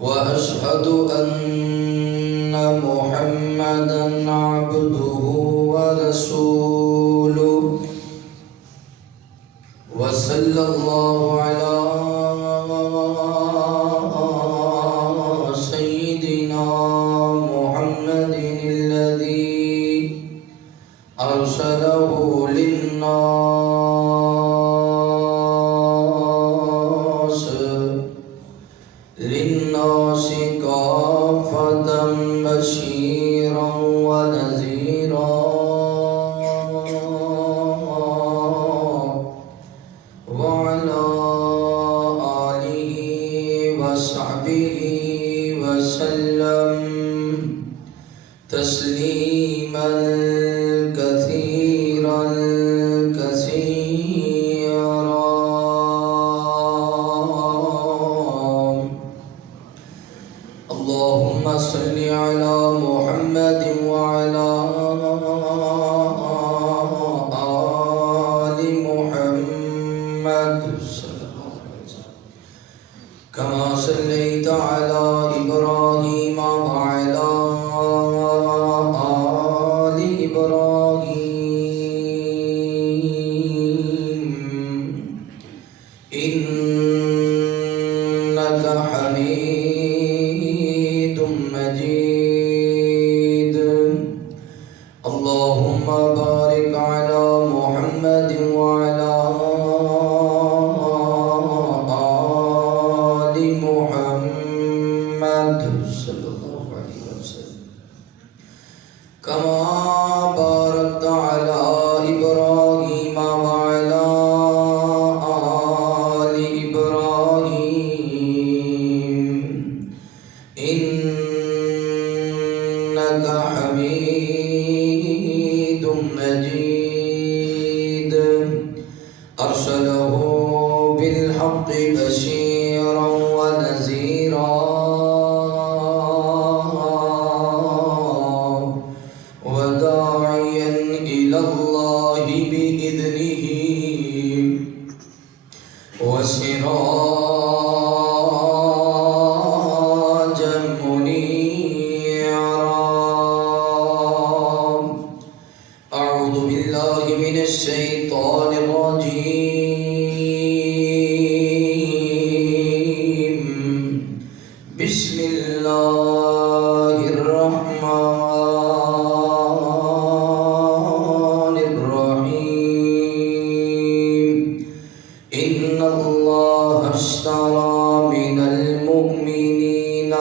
وأشهد أن محمدًا عبده ورسوله وصلى الله على سيدنا محمد الذي أرسله للناس كافة بشيرا ونذيرا وعلى آله وصحبه وسلم تسليما كثيرا اللهم صل على محمد وعلى آل محمد كما صليت على إبراهيم وعلى آل إبراهيم إنك حميد مجيد اللهم بارك على محمد وعلى آل محمد صلى الله عليه وسلم كما باركت على إبراهيم وعلى آل إبراهيم إنك حميد مجيد أرسله بالحق بشيرا ونذيرا وداعيا إلى الله بإذنه وسراجا منيرا أعوذ بالله من الشيطان الرجيم بسم الله الرحمن الرحيم إن الله اشترى من المؤمنين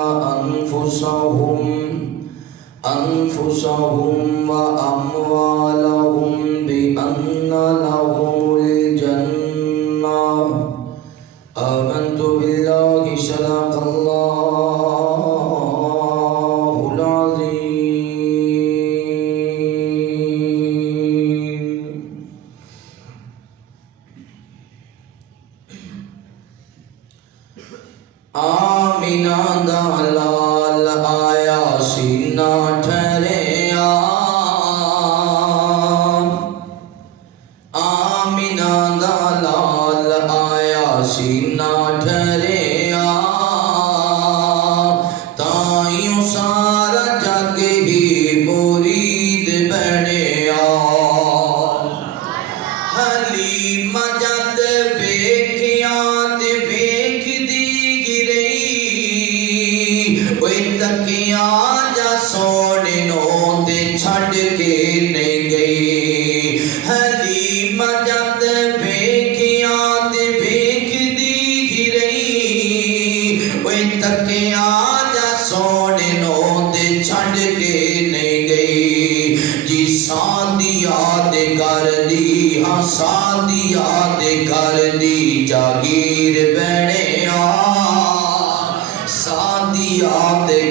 أنفسهم وأموالهم بأن لهم الجنة آمنت بالله صدق الله العظيم آمینہ دا لال آیا سینہ ٹھہریا آمینہ دا لال آیا سینہ ٹھہریا تائیوں سارا جگ ہی مرید بنیا حلیمہ جد ویکھیاں تے ویکھدی تکیاں جا سونے نو تے چھڑ کے نہیں گئی حلیمہ جد ویکھیاں تے ویکھدی رہی اوے تکیاں جا سونے نو تے چھڑ کے نہیں گئی جی سادیا دے گھر دی ہاں سادیا دے گھر دی جاگیر بنیا سادیا دے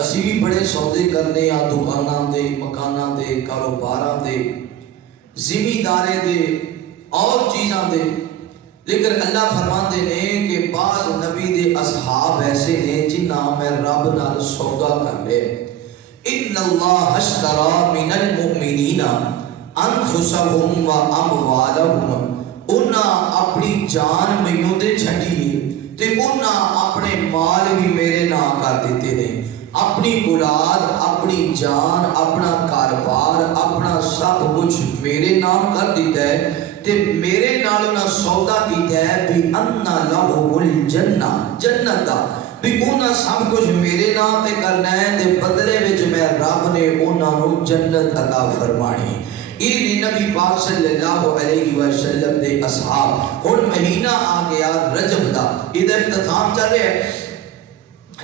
اسی بھی بڑے سودے کرنے آ دکاناں دے، مکاناں دے، کاروباراں دے، زمیندارے دے اور چیزاں دے، لیکن اللہ فرماندے نے کہ بعض نبی دے اصحاب ایسے ہیں جنہاں میں رب نال سودا کر لے۔ ان اللہ اشترى من المؤمنین انفسهم و اموالهم، انہاں اپنی جان مینوں دے چھڈی تے انہاں اپنے مال بھی میرے نام کر دیتے ہیں، اپنی اولاد، اپنی جان، اپنا کاروبار، اپنا سب کچھ میرے نام کر دیتا ہے تے میرے نال انہاں سودا کیتا ہے بھی ان لہم الجنہ، جنت دا بھی انہاں سب کچھ میرے نام تے کرنا ہے تے بدلے وچ میں رب نے انہاں نوں جنت عطا فرمانی۔ یہ نبی پاک صلی اللہ علیہ وسلم دے اصحاب۔ ہن مہینہ آ گیا رجب دا، ادھر اختتام چل رہا ہے،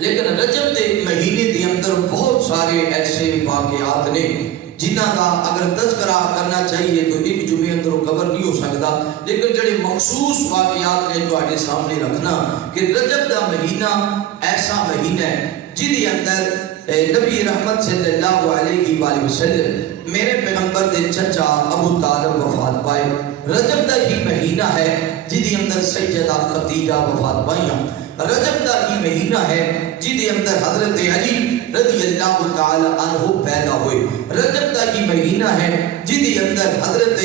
لیکن رجب دے مہینے دے اندر بہت سارے ایسے واقعات نے جنہ کا اگر تذکرہ کرنا چاہیے تو ایک جمعے اندر کور نہیں ہو سکتا، لیکن جڑے مخصوص واقعات نے تواڈے سامنے رکھنا کہ رجب دا مہینہ ایسا مہینہ ہے جدی اندر نبی رحمت صلی اللہ علیہ وآلہ وسلم میرے پیغمبر دے چچا ابو طالب وفات پائے۔ رجب دا ہی مہینہ ہے جدی اندر سیدہ خدیجہ وفات پائیاں۔ رجب دا ہی مہینہ ہے جدی اندر حضرت علی رضی اللہ تعالی عنہ پیدا ہوئے۔ رجب دا ہی مہینہ ہے جدی اندر حضرت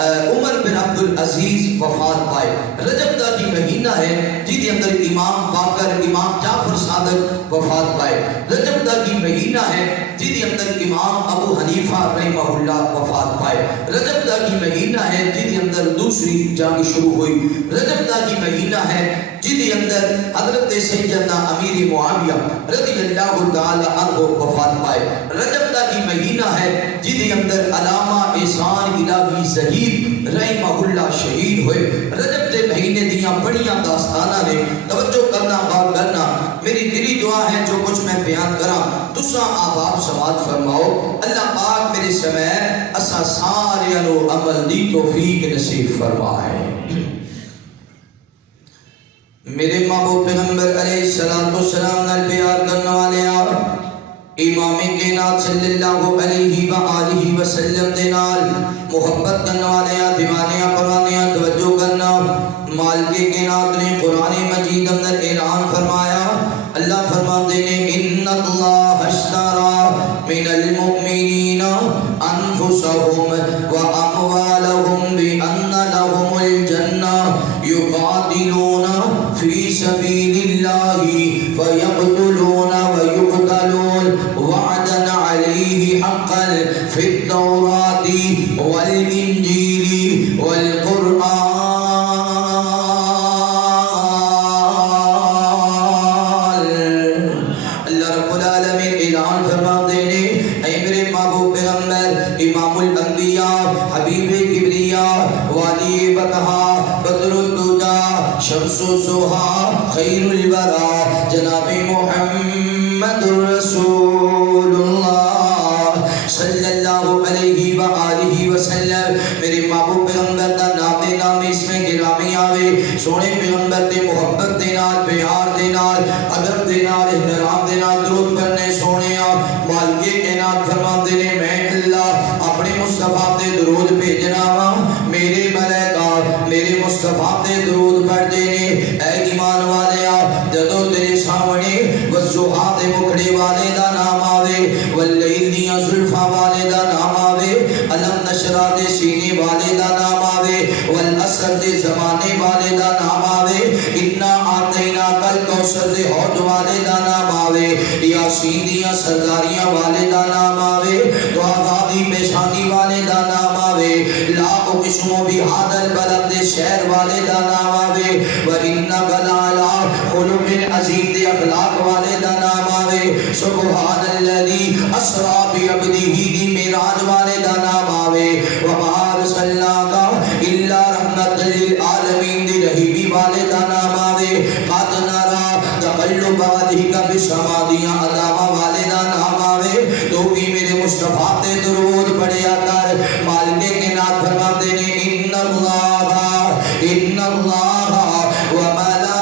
عمر بن عبد العزیز وفات پائے۔ رجب دا ہی مہینہ ہے جدی اندر امام باقر، امام جعفر صادق وفات پائے۔ رجب دا ہی مہینہ ہے جدی اندر امام ابو حنیفہ رحمہ اللہ وفات پائے۔ رجب دا ہی مہینہ ہے جدی اندر دوسری جنگ شروع ہوئی۔ رجب دا ہی مہینہ ہے جدی اندر حضرت سیدنا امیر معاویہ رضی اللہ تعالی عنہ وفات پائے۔ رجب دا ہی مہینہ ہے جدی اندر علامہ احسان الہی ظہیر رحمہ اللہ شہید ہوئے۔ رجب دے مہینے دیاں بڑیاں داستاناں نے، توجہ کرنا، غور کرنا، میری دلی دعا ہے جو کچھ میں بیان کراں تساں آباب سماعت فرماؤ، اللہ پاک میرے سمیت اسا سارے نو عمل دی توفیق نصیب فرمائے۔ میرے محبوب پیغمبر علیہ السلام نال پیار کرنے والے امام کائنات صلی اللہ علیہ وآلہ وسلم دے نال محبت کرنے والے دیوانے پرانے توجہ کرنا۔ مالک کائنات نے قرآن مجید اندر اعلان فرمایا، اللہ فرماتے ہیں ان اللہ اشترى من المؤمنین انفسهم واموالهم بان لهم الجنہ یقاتلون فی سبیل اللہ فیقتلون ویقتلون وعدا علیہ حقا فی التوراۃ والانجیل والقرآن۔ اللہ رب العالمین اعلان فرماتے ہیں، اے میرے محبوب پیغمبر امام الانبیاء حبیب کبریا والی بقا بدر الدجا شمس الضحیٰ خیر الورا جناب محمد رسول اللہ صلی اللہ علیہ وآلہ وسلم۔ میرے محبوب پیغمبر دا نام دے نام اس میں گرامی آوے، سونے پیغمبر دے محبت دے نال، پیار دے نال، ادب دے نال، احترام دے نال درود پڑھنے سونے مالک کائنات فرماندے نے میں اللہ اپنے مصطفیٰ تے درود بھیجنا وا، میرے ملائکہ میرے مصطفیٰ تے درود پڑھدے نے۔ اے ایمان والے جدوں تیرے سامنے والضحیٰ دے مکھڑے والے دا نام آوے، واللیل دیاں زلفاں والے دا نام آوے، علم نشرہ دے سینے والے دا نام آوے، والعصر دے زمانے والے دا نام آوے، انا آتینا کل کوثر دے حوض والے دا نام آوے، یاسین دیاں سرداریاں والے دا نام آوے، دعا دی پیشانی والے دا نام آوے، لا اقسم بہذا البلد دے شہر والے دا نام آوے، وَإِنَّكَ لَعَلَىٰ خُلُقٍ عَظِيمٍ دے اخلاق والے دا نام آوے، سبحان الذی اسریٰ بعبدہ دی معراج والے دا نام آوے، وَمَا أَرْسَلْنَاكَ إِلَّا رَحْمَةً لِلْعَالَمِينَ دی رحیمی والے دا نام آوے، قَدْ نَرَىٰ تَقَلُّبَ وَجْهِكَ فِي السَّمَاءِ دیاں عطاواں والے دا نام آوے۔ تو بھی میرے مصطفیٰ تے درود پڑھیا کر۔ مالک کائنات فرماتے ہیں ان اللہ وملائکتہ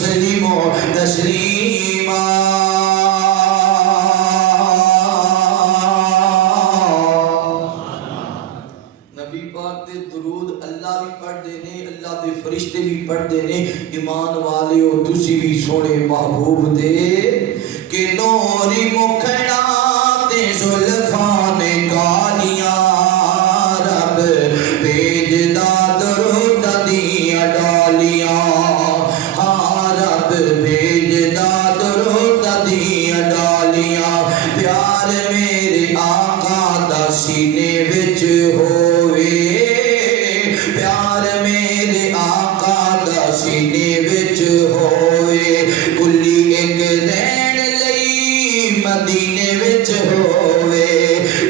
وسلموا تسلیما نبی پاک دے درود اللہ بھی پڑھ دینے اللہ دے فرشتے بھی پڑھ دینے ایمان والے ہو تسی بھی سونے محبوب دے کہ نوری مکھڑا تے زلفان کالیاں رب بھیجدا درود دیاں ڈالیاں ہاں رب بھیجدا درود دیاں ڈالیاں پیار میرے آقا دا سینے وچ ہووے پیار میرے آقا دا سینے وچ ہووے کلی ایک رہن لئی مدینے وچ ہووے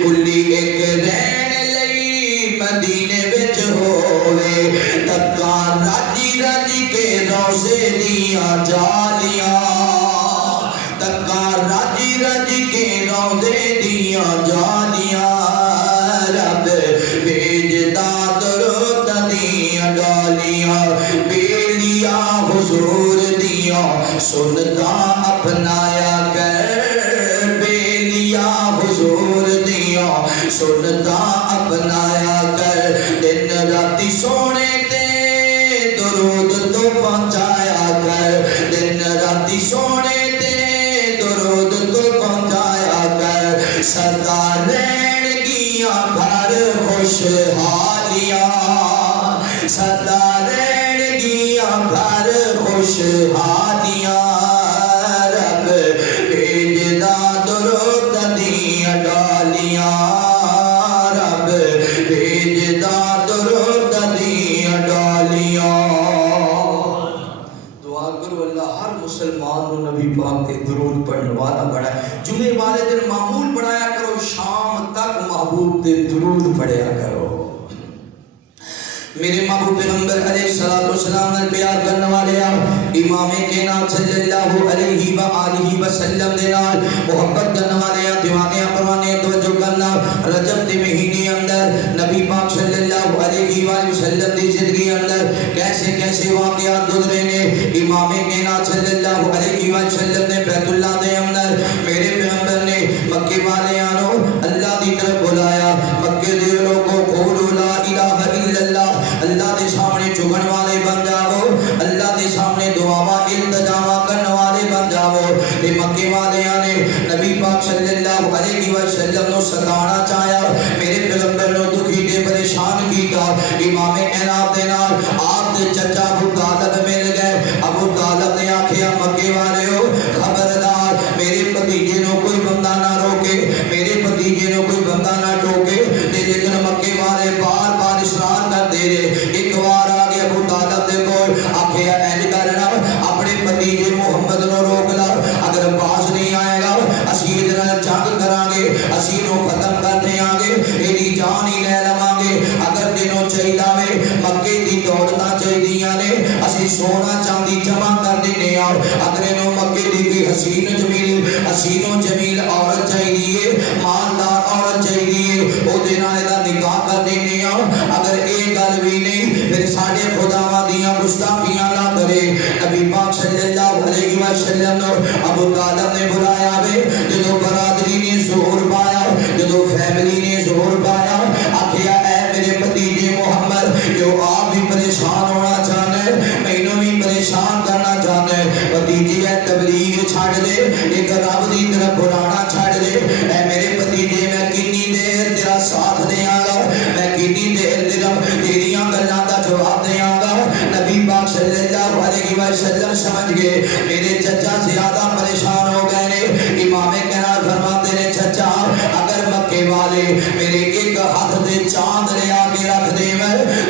کلی ایک رہن لئی مدینے وچ ہووے تکا راجی راجی کے روزے دیاں جالیاں تکا راجی راجی کے روزے دیاں جالیاں رب بھیجدا درود دیاں ڈالیاں بیلیاں حضور دیاں سنتا اپنایا کر بیلیاں حضور دیاں سنتا اپنایا کر دن راتی سونے تے درود تو پہنچایا کر دن راتی سونے تے درود تو پہنچایا کر سدا رہن گیاں گھر خوشحالیاں سدا رہن گیاں گھر خوشحالیاں رب بھیجدا درود دیاں ڈالیاں رب بھیجدا درود دیاں ڈالیاں دعا کرو اللہ ہر مسلمان کو نبی پاک کے درود پڑھنے والا بنائے جمعے والے دن معمول بنایا کرو شام تک محبوب کے درود پڑھیا کرو میرے محبوب پیغمبر علیہ السلام نے پیار کرنے والے امام کائنات صلی اللہ علیہ وآلہ وسلم دے نال محبت کرنے والے دیوانے پروانے توجہ کرنا رجب دے مہینے اندر نبی پاک صلی اللہ علیہ وآلہ وسلم دی زندگی اندر کیسے کیسے واقعات گزرے نے امام کائنات صلی اللہ علیہ وآلہ وسلم نے بیت اللہ دے اندر میرے پیغمبر نے مکے والیاں اللہ دی طرف بلایا مکے دے لوگوں قولوا لا الہ الا اللہ اللہ دے سامنے چگن والے بن جاؤ اللہ دے سامنے دعاواں التجاواں کرنے والے بن جاؤ تے مکے والیاں نے نبی پاک صلی اللہ علیہ وسلم نو ستانا چاہیا میرے پیغمبر نو دکھی تے پریشان کیتا امام کائنات دے نال آپ دے چچا ابو طالب مل گئے ابو طالب نے آکھیا مکے والےو خبردار میرے بھتیجے نو کوئی بندہ نہ روکے میرے بھتیجے نو کوئی بندہ نہ ٹوکے تے لیکن مکے والے بار بار اصرار کر دے رہے ایک بار آ گیا ابو طالب دے کول آکھیا اینج کرنا اپنے بھتیجے محمد نو روک لا اگر باز نہیں آئے گا اسی دے نال جنگ کران گے اسی نو ختم کر دیاں گے ایدی جان ہی لے لواں گے اگر دینوں چاہیدا وے مکے دی دولتاں چاہیدیاں نے اسی سونا چاندی جمع کر دینے آ اگر اینو مکے دی کوئی حسین و جمیل عورت چاہیے مالدار عورت چاہیے او دے نال دا نکاح کر دینے آ اگر اے گل بھی نہیں پھر ساڈے خداواں دیاں گستاخیاں نہ کرے نبی پاک صلی اللہ علیہ وسلم نو ابو طالب نے بلایا وے جدوں برادری نے ظہور پایا جدوں فیملی نے ظہور پایا آکھیا اے میرے بھتیجے محمد جو آپ بھی پریشان ہونا چاہنا ہے مینوں بھی پریشان کرنا چاہنا ہے بھتیجے اے تبلیغ چھڑ دے ایک رب دی طرف بلانا چھڑ دے اے میرے بھتیجے میں کنی دیر تیرا ساتھ دیاں گا میں کنی دیر تیریاں گلاں دا جواب دیاں گا نبی پاک صلی اللہ علیہ وسلم سمجھ گئے میرے چچا زیادہ پریشان ہو گئے نے امام کائنات فرماتے نے چچا اگر مکے والے میرے ایک ہاتھ دے چاند لے آ کے رکھ دے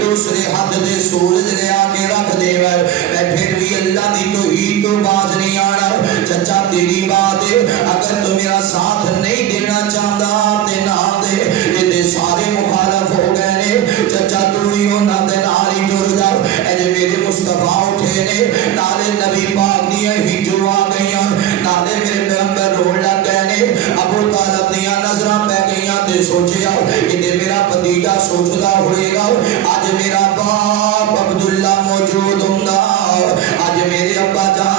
دوسرے ہاتھ دے سورج لے آ کے رکھ دے میں پھر بھی اللہ دی توحید تو باز نہیں آنا چچا تیری بات ہے اگر تو میرا ساتھ نہیں دینا چاہتا تے نہ دے یہ تے سارے مخالف ہو گئے نے چچا تو ہی ہونا تے نال ہی ٹر جا اے میرے مصطفیٰ اٹھے نے نالے نبی پاک دیاں ہجو آ گئیاں نالے میرے پیغمبر روڑ لگ گئے نے ابو طالب دیاں نظراں پہ گئیاں تے سوچیا کہ میرا بھتیجا سوچدا ہوئے گا آج میرا باپ عبداللہ موجود ہوندا آج میرے ابا جان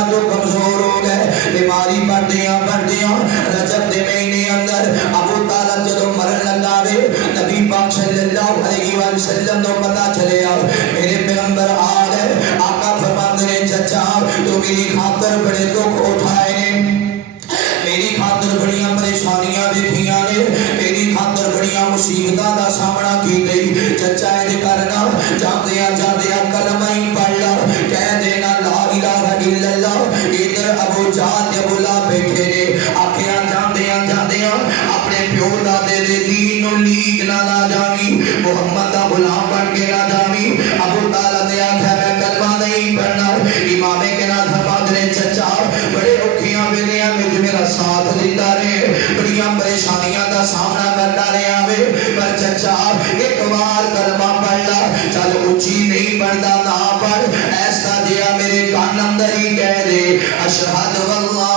وجہ تو کمزور ہو گئے بیماری بڑھدیاں رجب دے مہینے اندر ابو طالب جدو مرن لگا وے نبی پاک صلی اللہ علیہ وسلم تو پتہ چلیا میرے پیغمبر آ گئے آقا فرماتے ہیں چچا تو میری خاطر بڑے دکھ اٹھائے نے میری خاطر بڑیاں پریشانیاں دیکھیاں نے میری خاطر بڑیاں مصیبتاں دا سامنا کی گئی چچا اے کرنا جاندیاں کلمہ ہی پڑھ لا کہہ دینا لا الہ الا اللہ ادھر ابو جہل تے ابو لہب بیٹھے نے آکھیا جاندیاں اپنے پیو دادے دے دین نو لیک نہ لا جاویں محمد دا غلام بن کے نہ جاویں ابو طالب نے آکھیا میں کلمہ نہیں پڑھنا امام کے نہ فرماتے نے چچا بڑے اوکھیاں ویلیاں وچ میرا ساتھ دیتا رہے بڑیاں پریشانیاں دا سامنا کرتا رہیا وے پر چچا ایک بار کلمہ پڑھ لا چل اونچی نہیں پڑھدا نہ پڑھ ایسا جیا میرے کان اندر ہی کہہ دے اشہد واللہ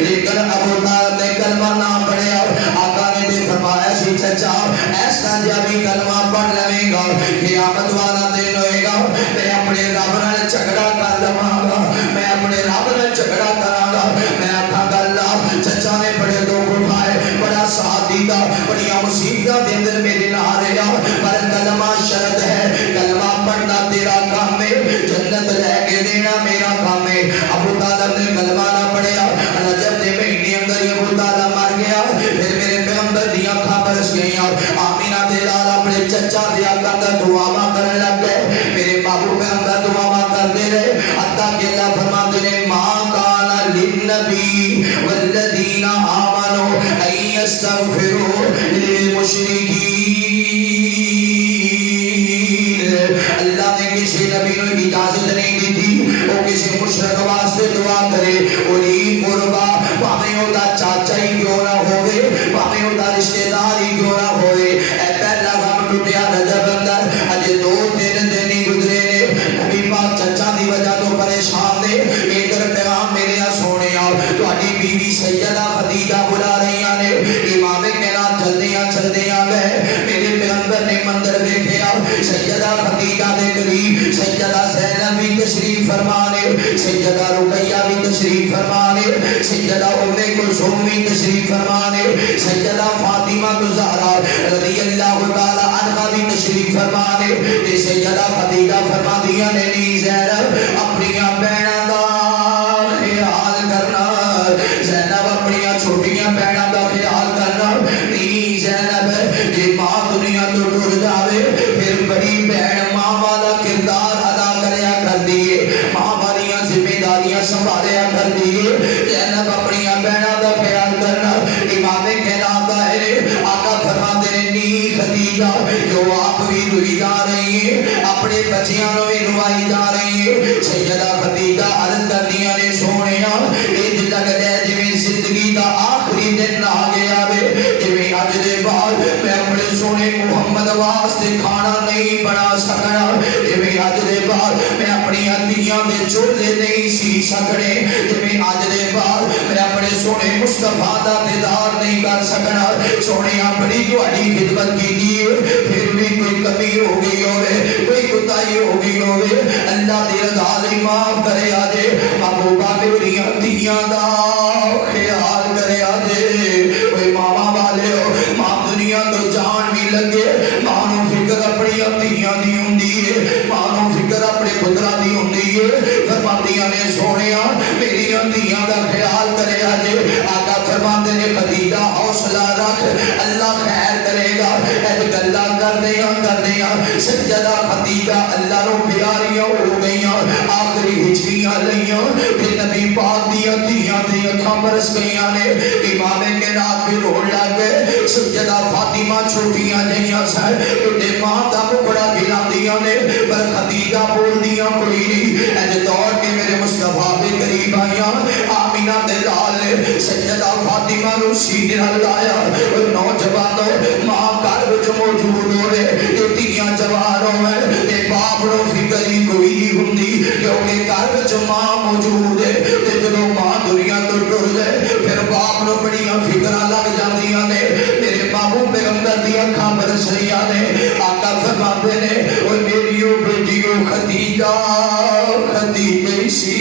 لیکن ابو طالب نے کلمہ نہ پڑھیا آقا نے بھی فرمایا سی چچا ایسا جبھی کلمہ پڑھ لے گا قیامت والا دن ہوئے گا میں اپنے رب نال جھگڑا کر لواں گا میں اپنے رب نال جھگڑا کراں گا میں آکھاں گا اللہ چچا نے بڑے دکھ اٹھائے بڑا ساتھ دیتا بڑیاں مصیبتاں دے اندر میرے نال رہیا پر کلمہ شرط ہے کلمہ پڑھنا تیرا کام ہے جنت لے کے دینا میرا کام ہے ابو طالب نے کلمہ نہ پڑھیا رجب دے مہینے اندر یہ ابو طالب مر گیا پھر میرے پیغمبر دی اکھاں برس گئیاں آمینہ دے لال اپنے چچا دے آقا دا دعا کرنے لگ گئے میرے بابو پیغمبر دعا کرتے رہے حتیٰ کہ اللہ فرماتے نے ما کان للنبی والذین آمنوا ان یستغفروا للمشرکین اللہ نے کسی نبی کو اجازت نہیں دی تھی وہ کسی مشرک واسطے دعا کرے اولی قربا پاویں او دا چاچا ہی کیوں نہ ہوئے پاویں او دا رشتہ دار ہی کیوں نہ ہوئے اے پہلا غم ٹوٹیا رجب اندر اجے 2-3 دن ہی گزرے نے نبی پاک چچا دی وجہ تو پریشان نے ادھر پیغام میرے سونے تہاڈی بیوی سیدہ خدیجہ بلا رہی نے امام کے نام چلدیاں گئے میرے پیغمبر نے منظر دیکھیا سیدہ خدیجہ دے قریب سیدہ زینب بھی تشریف فرمانے سیدہ رقیہ بھی تشریف فرمانے سیدہ ام کلثوم بھی تشریف فرمانے سیدہ فاطمہ الزہرا رضی اللہ تعالی عنہا بھی تشریف فرمانے تے سیدہ خدیجہ فرماندیاں نے نی زینب اپنی بہناں دا خیال کرنا زینب اپنی چھوٹیاں بہناں دا خیال کرنا نی زینب جے ماں دنیا تو ٹر جاوے پھر بڑی بہن ماں والا کردار ادا کریا کر دیے ماں والیاں ذمہ داریاں سنبھالیا کر دیے زینب اپنی بہناں دا خیال کرنا امام کے نام دا ہے آقا فرماتے ہیں نی خدیجہ جو آپ بھی روئی جا رہی ہیں اپنے بچیاں نو بھی روائی جا رہی ہیں سیدہ خدیجہ عرض کردیاں نے سونیاں اج لگ دے جویں زندگی دا آخری دن آ گیا وے جویں اج دے بعد میں اپنے سونے محمد واسطے کھانا نہیں بنا سکنا جویں اج دے بعد میں اپنی ہتھیاں دے چولہے نہیں سی سکنے جویں اج دے بعد میں اپنے سونے مصطفیٰ دا دیدار نہیں کر سکنا سونیاں بڑی تہاڈی خدمت کیتی ہے پھر بھی کوئی کمی ہو گئی ہوے کوئی کوتاہی ہو گئی ہوے اللہ دی رضا لئی معاف کرے آجے محبوبہ میری ہتھیاں دا خیال کرے آجے کوئی ماما والے ہو ماں دنیا تو جان بھی لگے ماں نو فکر اپنی ہتھیاں دی ہوندی ہے ماں نو فکر اپنے پتراں دی ہوندی ہے فرماندیاں نے سونیاں میری ہتھیاں دا خیال کرے آجے آقا فرماندے نے خدیجہ حوصلہ رکھ اللہ خیر کرے گا ایک گلا کردیاں سیدہ خدیجہ اللہ نو پیاریاں ہو گئیاں آخری ہچکیاں لئیاں کہ نبی پاک دیاں دیاں دی اکھاں برس گئیاں نے امام کے رات بھی روڑ لگ گئے سیدہ فاطمہ چھوٹیاں جہیاں سائے کہ ماں دا مکڑا گھلا دیاں نے پر خدیجہ بول دیاں کوئی نہیں ایج دور کے میرے مصطفیٰ کے قریب آئیاں آمینہ دے لال نے سیدہ فاطمہ نو سینے لایا نوجوانوں ماں گھر وچ موجود ہوئے دیاں جوانوں میں تے باپ نو فکر ہی کوئی نہیں ہوندی کیونکہ گھر وچ ماں موجود ہے تے جدوں ماں دنیا تو ٹر جائے پھر باپ نو بڑیاں فکراں لگ جاندیاں نے میرے بابو پیغمبر دی اکھاں برس رہیاں نے آقا فرماتے نے او میریو بیٹیو خدیجہ خدیجہ سی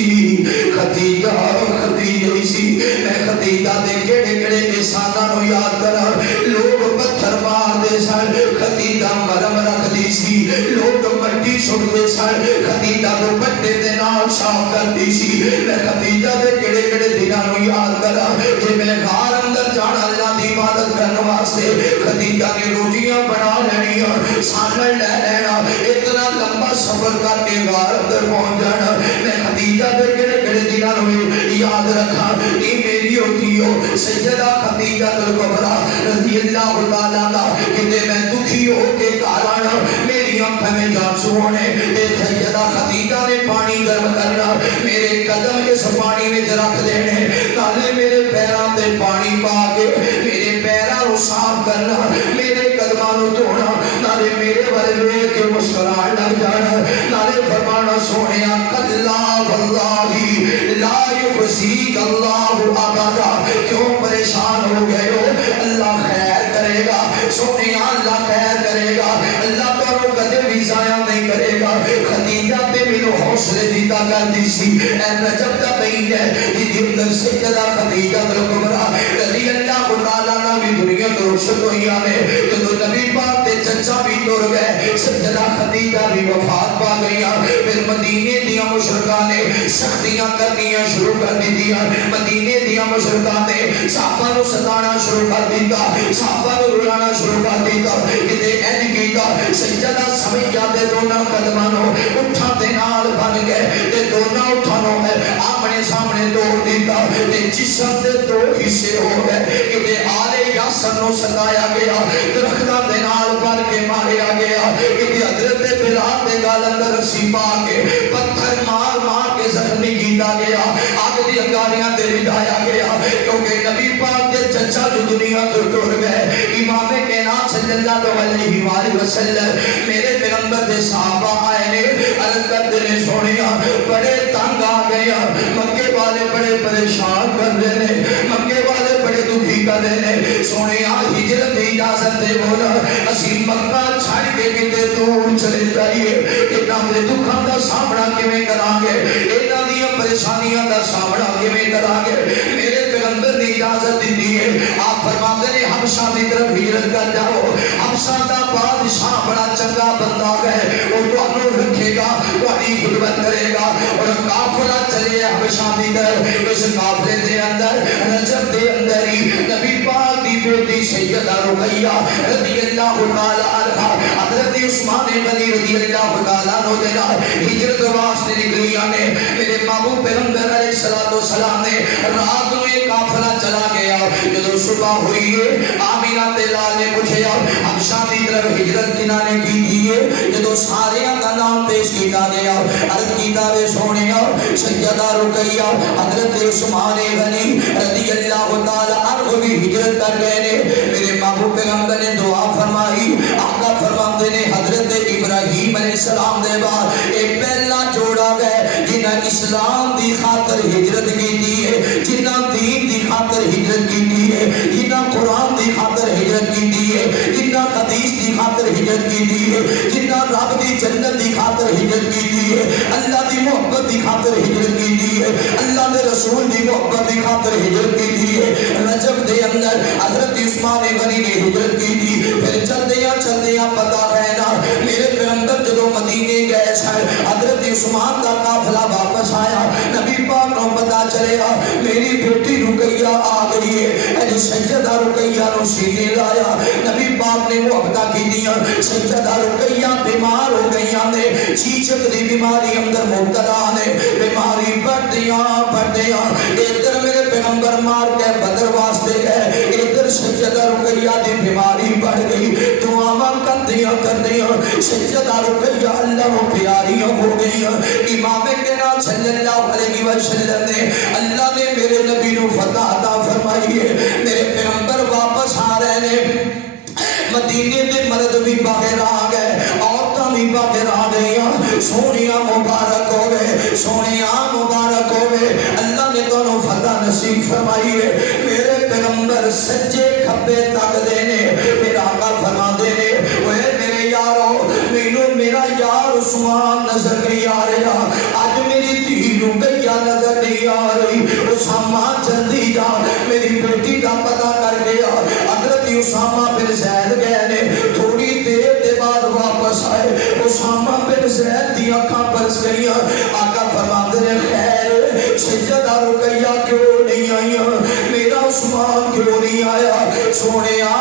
خدیجہ خدیجہ سی میں خدیجہ دے کیڑے کیڑے احساناں نو یاد کراں لوگ پتھر مار دے سن خدیجہ مرم رکھ دی سی لوگ مٹی سٹ دے سن خدیجہ کو پٹے دے نال صاف کر دی سی میں خدیجہ دے کیڑے کیڑے دناں نو یاد کراں کہ میں غار اندر جانا اللہ دی عبادت کرنے واسطے خدیجہ نے روٹیاں بنا لینیاں سالن لے لینا اتنا لمبا سفر کر کے غار اندر پہنچ جانا میں خدیجہ دے کیڑے کیڑے دناں نو یاد رکھاں نی میری ہوتی ہو سیدہ خدیجہ الکبریٰ رضی اللہ تعالیٰ عنہا کہ میں دکھی ہو کے گھر آنا میری آنکھ میں جانسو ہونے اے سیدہ خدیجہ نے پانی گرم کرنا میرے قدم اس پانی میں رکھ دینے تاکہ میرے پیران تے پانی پا کے میرے پیران صاف کرنا میرے قدمان دھونا نالے میرے والے کے مسکران لگ جانا نالے فرمانا سونے اللہ واللہ لا یخزیک اللہ ابدا کیوں پریشان ہو گئے ہو اللہ خیر کرے گا سونے اللہ خیر کرے گا اللہ تو کدے بھی ضائع نہیں کرے گا خدیجہ تے مینوں حوصلے دیتا کر دی سی اے رجب دا مہینہ ہے جدی اندر سیدہ خدیجہ الکبریٰ رضی اللہ تعالیٰ عنہا بھی دنیا تو رخصت ہوئی آنے تو نبی پاک تے چچا بھی ٹر گئے سیدہ خدیجہ بھی وفات پا گئی پھر مدینے دیا مشرکاں نے سختیاں کرنیاں شروع کر دیاں مدینے دیا مشرکاں نے صحابہ نو ستانا شروع کر دیتا صحابہ نو رلانا شروع کر دیتا کہ این کیتا سیدہ سمیہ دے دونوں قدمانوں اٹھا دے نال بن گئے تے دونوں اٹھانوں میں آمنے سامنے توڑ دیتا تے جسم دے دو حصے ہو گئے کہ آلے یاسر نو ستایا گیا درختہ دے نال بن کے ماریا گیا کہ حضرت بلال دے گال اندر رسی پا کے پتھر مار مار کے زخمی کیتا گیا آگ دی انگاریاں دے لٹایا گیا کیونکہ نبی پاک دے چچا جو دنیا تو ٹر گئے امام کائنات صلی اللہ علیہ وآلہ وسلم میرے پیغمبر دے صحابہ آئے نے عرض کرتے نے سونیا بڑے تنگ آ گیا مکے والے بڑے پریشان کر رہے نے مکے والے بڑے دکھی کر رہے نے سونیا ہجرت دی اجازت دے بولا اسی مکہ چھڑ کے کتے دور چلے جائیے انہاں دے دکھاں دا سامنا کیویں کران گے انہاں دی پریشانیاں دا سامنا کیویں کران گے میرے پیغمبر نے اجازت دی ہے آپ فرماتے ہیں حبشہ دی طرف ہجرت کر جاؤ حبشہ دا بادشاہ بڑا چنگا بندہ ہے وہ تانوں رکھے گا تہاڈی خدمت کرے گا اور قافلہ چلے حبشہ دی طرف اس قافلے دے اندر رجب دے اندر ہی نبی پاک دی بیٹی سیدہ رقیہ رضی اللہ تعالی عنہا حضرت عثمان غنی رضی اللہ تعالی عنہ دے نال ہجرت واسطے نکلیاں نے میرے محبوب پیغمبر علیہ الصلوۃ والسلام نے رات میں ایک قافلہ چلا گیا جب صبح ہوئی ہے آمینہ تے لال نے پوچھا حبشہ دی طرف ہجرت جنہاں نے کی تھی جب سارے دا نام پیش کیتا گیا عرض کیتا وے سونیا سیدہ رقیہ حضرت عثمان غنی رضی اللہ تعالی عنہ بھی ہجرت کر گئے نے میرے محبوب پیغمبر نے دعا فرمائی آقا فرماتے نے حضرت ابراہیم علیہ السلام دے بعد ایک پہلا جوڑا گئے جنہاں اسلام دی خاطر ہجرت کی ہے جنہاں دین دی خاطر ہجرت کی ہے جنہاں قرآن دی خاطر ہجرت کی ہے جنہاں حدیث دی خاطر ہجرت کی ہے جنہاں رب دی جنت دی خاطر ہجرت کی ہے اللہ دی محبت دی خاطر ہجرت کی ہے اللہ دے رسول دی محبت دی خاطر ہجرت کی ہے رجب دے اندر حضرت عثمان غنی نے ہجرت کی تھی پھر چلدیاں پتہ ہے نا میرے پیغمبر جدو مدینے گئے سن حضرت عثمان کا قافلہ واپس آیا نبی پاک کو پتہ چلیا میری بیٹی رقیہ آ گئی ہے اے سیدہ رقیہ نو سینے لایا نبی پاک نے محبت کی دیا سیدہ رقیہ بیمار ہو گئیاں نے چیچک دی بیماری اندر مبتلا نے بیماری بڑھدیاں ادھر میرے پیغمبر مار کے بدر واسطے گئے ادھر سیدہ رقیہ دی بیماری بڑھ گئی دعاواں کردیاں سیدہ رقیہ اللہ کو پیاریاں ہو گئی امام کائنات صلی اللہ علیہ وسلم نے اللہ نے میرے نبی نو فتح عطا فرمائی ہے میرے پیغمبر واپس آ رہے ہیں مدینے دے مرد بھی باہر آ گئے عورتاں بھی باہر آ گئیاں سونیا مبارک ہوے، سونیا مبارک ہوے، اللہ نے تانوں فتح نصیب فرمائی ہے۔ میرے پیغمبر سجے کھبے تک دینے، پھر آقا فرما دینے اوے میرے یارو، مینوں میرا یار عثمان نظر نہیں آ رہا، آج میری دھی رقیہ نظر نہیں آ رہی، اسامہ جلدی جا میری بیٹی کا پتہ کر گیا۔ حضرت اسامہ بن زید گئے نے، تھوڑی دیر کے بعد واپس آئے، اسامہ بن زید دی آنکھاں برس گئیاں۔ آقا فرماتے ہیں خیر سیدہ رقیہ کیوں نہیں آئی، میرا عثمان کیوں نہیں آیا؟ سونیا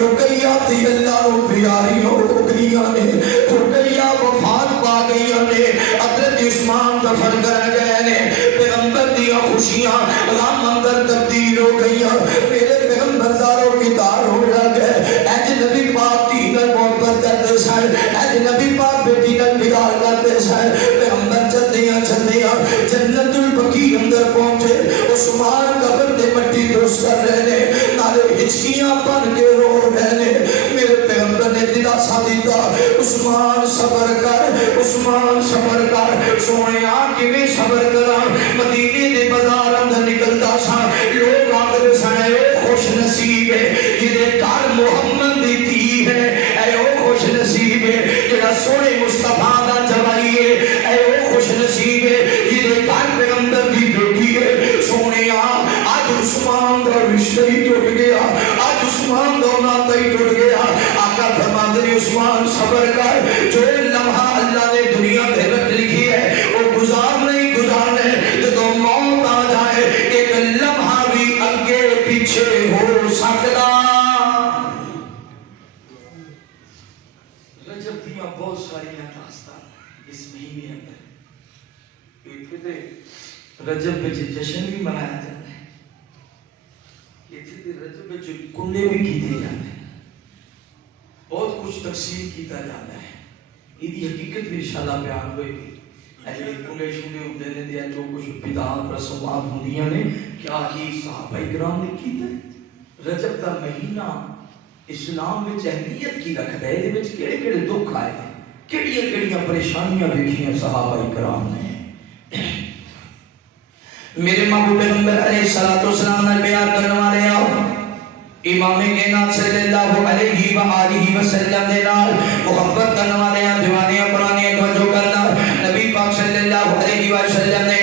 رقیہ تھی اللہ نو پیاری ہو گئیاں نے، رقیہ وفات پا گئیاں نے، حضرت عثمان دفن کر گئے نے، پیغمبر دیا خوشیاں غم اندر تبدیل ہو گئیاں، میرے پیغمبر داروں کی دار ہو لگے، اج نبی پاک دی نال محبت کرتے سن، اج نبی پاک بیٹی نال پیار کرتے سن، پیغمبر چلدیاں چلدیاں جنت البقیع اندر پہنچے، عثمان قبر تے مٹی درست کر رہے نے، نالے ہچکیاں بن کے رو رہے نے، میرے پیغمبر نے دلاسا دیتا عثمان صبر کر، عثمان صبر کر، سونیا کیویں صبر کراں؟ مدینے دے بازار اندر نکلدا سا، لوگ آکھدے سن اے خوش نصیب ہے جدے گھر محمد دی دھی ہے، اے او خوش نصیب ہے جڑا سونے مصطفیٰ دا جوائی ہے، اے او خوش نصیب ہے جدے گھر پیغمبر دی بیٹی ہے۔ سونیا آج عثمان دا رشتہ ہی ٹوٹ گیا، آج عثمان دا ناتا ہی ٹوٹ گیا۔ آقا فرماتے ہیں عثمان صبر کر، جو لمحہ اللہ نے دنیا پہ رکھ لکھی ہے وہ گزار نہیں گزارنا ہے، جدو موت آ جائے ایک لمحہ بھی اگے پیچھے ہو سکتا۔ رجب دیاں بہت ساری داستان اس مہینے اندر، رجب میں جشن بھی منایا جاتا ہے، رجب میں کنڈے بھی کیتے جاتے ہیں، بہت کچھ تقسیم کیتا جاتا ہے، یہ حقیقت بھی انشاءاللہ بیان ہوئے گی۔ ایسے کنڈے شنڈے ہوتے ہیں دیا جو کچھ بدعات رسومات ہوندیاں نے، کیا ہی صحابہ کرام نے کیتا؟ رجب کا مہینہ اسلام میں اہمیت کی رکھتا ہے، یہ کیڑے کیڑے دکھ آئے ہیں، کیڑیاں کیڑیاں پریشانیاں دیکھیاں صحابہ کرام نے۔ میرے محبوب پیغمبر علیہ السلام نے بیان کرنے والے آؤ امام کائنات صلی اللہ علیہ وآلہ وسلم دے نال محبت کرنے والے دیوانے پرانے توجہ کرنا، نبی پاک صلی اللہ علیہ وسلم نے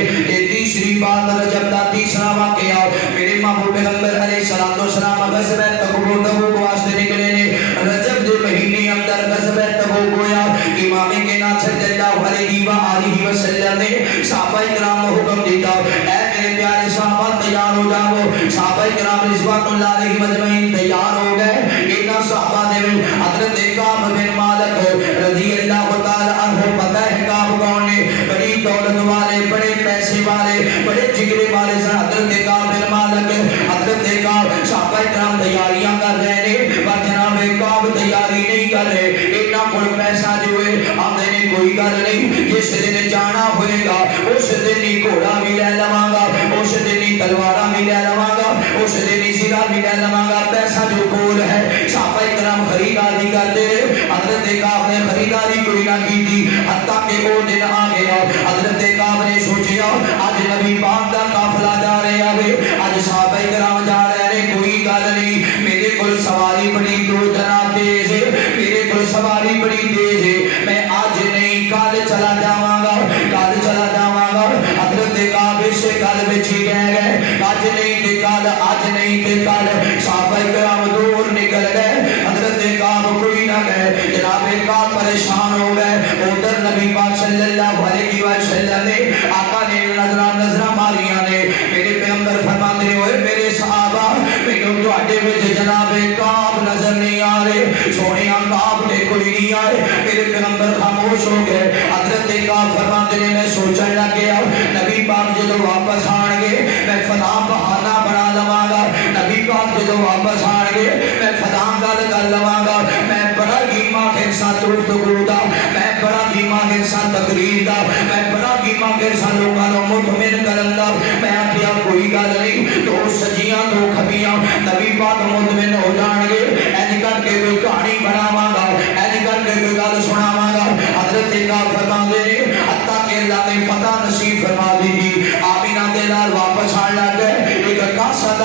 تیسری بات رجب دا تیسرا واقعہ، میرے محبوب پیغمبر علیہ السلام غزوہ تبوک واسطے نکلے نے، رجب دے مہینے اندر غزوہ تبوک ہویا، امام کائنات صلی اللہ علیہ وآلہ وسلم نے صحابہ کرام کو حکم دیتا اے میرے پیارے صحابہ تیار ہو جاؤ، صحابہ کرام رضوان اللہ علیہ مجمعین تیار ہو گئے۔ اینا صحابہ نے حضرت کعب بن مالک رضی اللہ تعالی عنہ، پتہ ہے کعب کون نے؟ بڑی دولت والے، بڑے پیسے والے، بڑے جگرے والے سن حضرت کعب بن مالک۔ حضرت کعب صحابہ کرام تیاریاں کر رہے ہیں، پر جناب کعب تیاری نہیں کر رہے، اینا کوئی پیسہ جو ہے آمدے نے کوئی گل نہیں، جس دن جانا ہوئے گا اس دن ہی گھوڑا بھی لے لواں گا، اس دن ہی تلواراں بھی لے لواں گا، اس دن ہی سیرا بھی لے لواں گا، پیسہ جو کول ہے۔ صحابہ کرام خریداری کرتے رہے، حضرت کعب نے خریداری کوئی نہ کی تھی، حتیٰ کہ وہ دن آ گیا، حضرت کعب نے سوچیا آج نبی پاک دا قافلہ جا رہا ہے، آج صحابہ کرام جا رہے ہیں، کوئی گل نہیں، میرے کول سواری بڑی دو جناب تیز ہے، میرے کول سواری بڑی تیز ہے، میں آج نہیں کل چلا جاواں گا، کل چلا جاواں گا۔ حضرت کعب سے کل بچی گئے، آج نہیں تے کل، آج نہیں تے کل، صحابہ کرام دور نکل گئے، حضرت کعب کوئی نہ گئے، جناب کعب پریشان ہو گئے، ادھر نبی پاک صلی اللہ علیہ وسلم نے آقا نے نظرہ ماریاں نے، میرے پیغمبر فرماتے ہوئے میرے صحابہ مینوں تواڈے وچ جناب کعب نظر نہیں آ رہے، سونیا کعب نے کوئی نہیں آئے، میرے پیغمبر خاموش ہو گئے۔ حضرت کعب فرماتے ہیں میں سوچنے لگ گیا نبی پاک جدو واپس آن گے میں فلاں بہانہ بنا لواں گا، نبی پاک جدو واپس آن گے میں فلاں گل کر لواں گا، میں بڑا ہی ماہر سا گفتگو دا، میں بڑا ہی ماہر سا تقریر دا، میں بڑا ہی ماہر سا لوگاں نوں مطمئن کرن دا۔ میں آکھیا کوئی گل نہیں، دو سجیاں دو کھبیاں نبی پاک مطمئن ہو جان گے، اینج کر کے کوئی کہانی بناواں گا، اینج کر کے کوئی گل سناواں گا۔ حضرت کعب فرماندے نے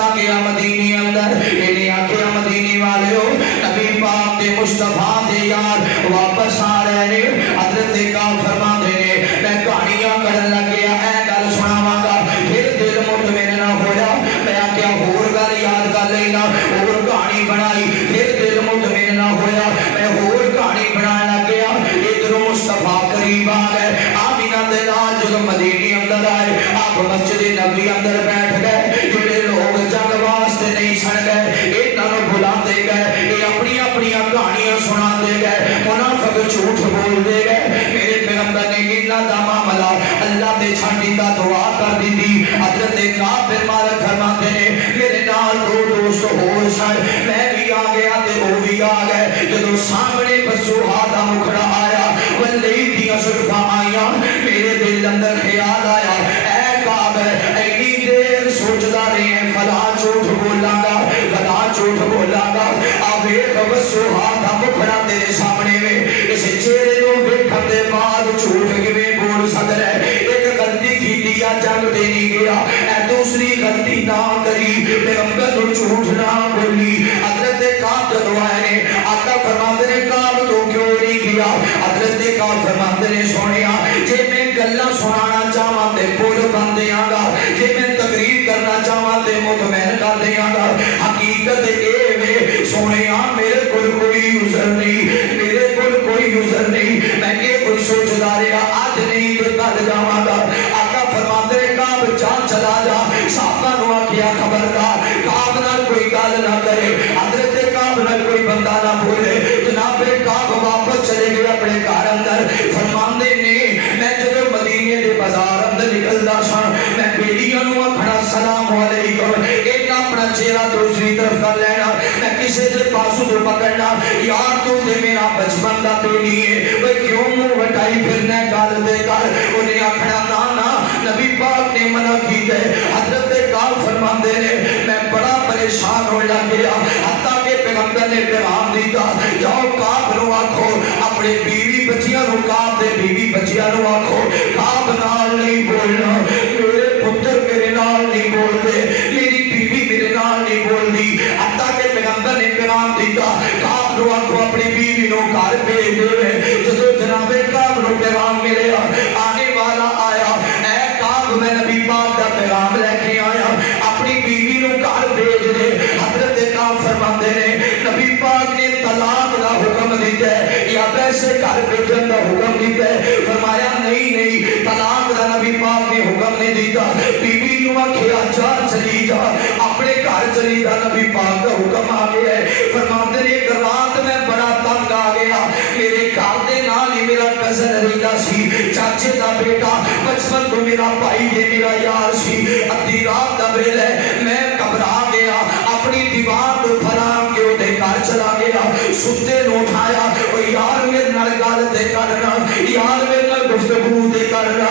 آ گیا مدینے اندر انہیں آکھیا مدینے والے ہو نبی پاک دے مصطفیٰ دے یار واپس آ رہے نے حضرت کعب فرما دے نے میں کہانیاں کرن لگیا اے گل سناواں گا پھر دل مطمئن نہ ہویا میں آکھیا ہور گل یاد کر لینا اور کہانی بنائی پھر دل مطمئن نہ ہویا میں ہور کہانی بنان لگ گیا ادھر مصطفیٰ قریب آ گئے آمینہ دے نال جب مدینے اندر آئے آپ مسجد نبی اندر بیٹھ گئے جڑے لوگ جنگ واسطے نہیں سن گئے انہاں نوں بلاندے گئے یہ اپنی اپنی کہانیاں سناندے گئے منافق جھوٹ بولدے گئے میرے پیغمبر نے انہاں دا معاملہ اللہ دے چھڈی دا دعا کر دی حضرت کعب بن مالک فرماتے نے میرے نال دو دوست ہور سن میں بھی آ گیا تے وہ بھی آ گئے جدوں سامنے بسوہا دا مکھڑا آیا ولی دیاں زلفاں آئیاں میرے دل اندر خیال آیا اے کعب اینی دیر سوچدا رہے فلا جھوٹ بولاں گا فلا جھوٹ بولاں گا آوے بسوہا دا مکھڑا تیرے سامنے میں اس چہرے نوں ویکھن دے بعد جھوٹ کیویں بول سکدا ہے ایک غلطی کیتی یا جنگ دے نہیں گیا اے دوسری غلطی نہ کری پیغمبر نوں جھوٹ نہ بولی حضرت کعب جدوں آئے نے آقا فرماندے نے کعب تو کیوں نہیں گیا حضرت کعب فرماندے نے سونیا جے میں گلاں سنانا چاہواں تے بول بندیاں گا جے میں تقریر کرنا چاہواں تے مطمئن کر دیاں گا حقیقت اے وے سونیا میرے کول کوئی عذر نہیں میرے کول کوئی عذر نہیں میں کہ کوئی سوچدا رہا اج نہیں تے کل جاواں گا آقا فرماندے نے کعب جان چلا جا صحابہ نوں آکھیا خبردار کعب نال کوئی گل نہ کرے حضرت کعب نال کوئی بندہ نہ بولے جناب کعب واپس چلے گئے اپنے گھر اندر فرماندے نے میں جدوں مدینے دے بازار اندر نکلدا سا میں بیٹیاں نوں آکھنا السلام علیکم ایک اپنا چہرہ دوسری طرف کر لینا میں کسے دے پاسوں تو پکڑنا یار تو تے میرا بچپن دا بیٹی ہے وہ کیوں منہ وٹائی پھرنا گل دے کر انہیں آکھنا نا نبی پاک نے منع کیتا ہے حضرت کعب فرماندے نے میں بڑا پریشان ہونے لگ گیا حتیٰ کہ پیغمبر نے پیغام دیتا جاؤ کعب نوں آکھو اپنے بیوی بچیاں نوں کعب دے بیوی بچیاں نوں آکھو کعب نال نہیں بولنا میرے پتر میرے نال نہیں بولدے میری بیوی میرے نال نہیں بولدی حتیٰ کہ پیغمبر نے پیغام دیتا کعب نوں آکھو اپنی بیوی نوں گھر بھیج دے جدوں جناب کعب نوں پیغام ملیا آنے والا آیا اے کعب میں نبی پاک دا پیغام لے کے آیا اپنی بیوی نوں گھر بھیج دے حضرت کعب فرماندے نے نبی پاک نے طلاق دا حکم دیتا ہے یا ویسے گھر بھیجن دا حکم دیتا ہے فرمایا نہیں طلاق دا نبی پاک نے حکم نہیں دیتا بیوی نوں آکھیا جا چلی جا اپنے گھر چلی جا نبی پاک دا حکم آ گیا ہے فرماندے نے ایک رات میں بڑا تنگ آ گیا میرے گھر دے نال ہی میرا کزن رہندا سی چاچے دا بیٹا بچپن تو میرا بھائی تے میرا یار سی ادھی رات دا ویلا میں گھبرا گیا اپنی دیوار تو پھرام کے اودے گھر چلا گیا ستے نوں اٹھایا او یار میرے نال گل تے کرنا یار میرے نال گفتگو تے کرنا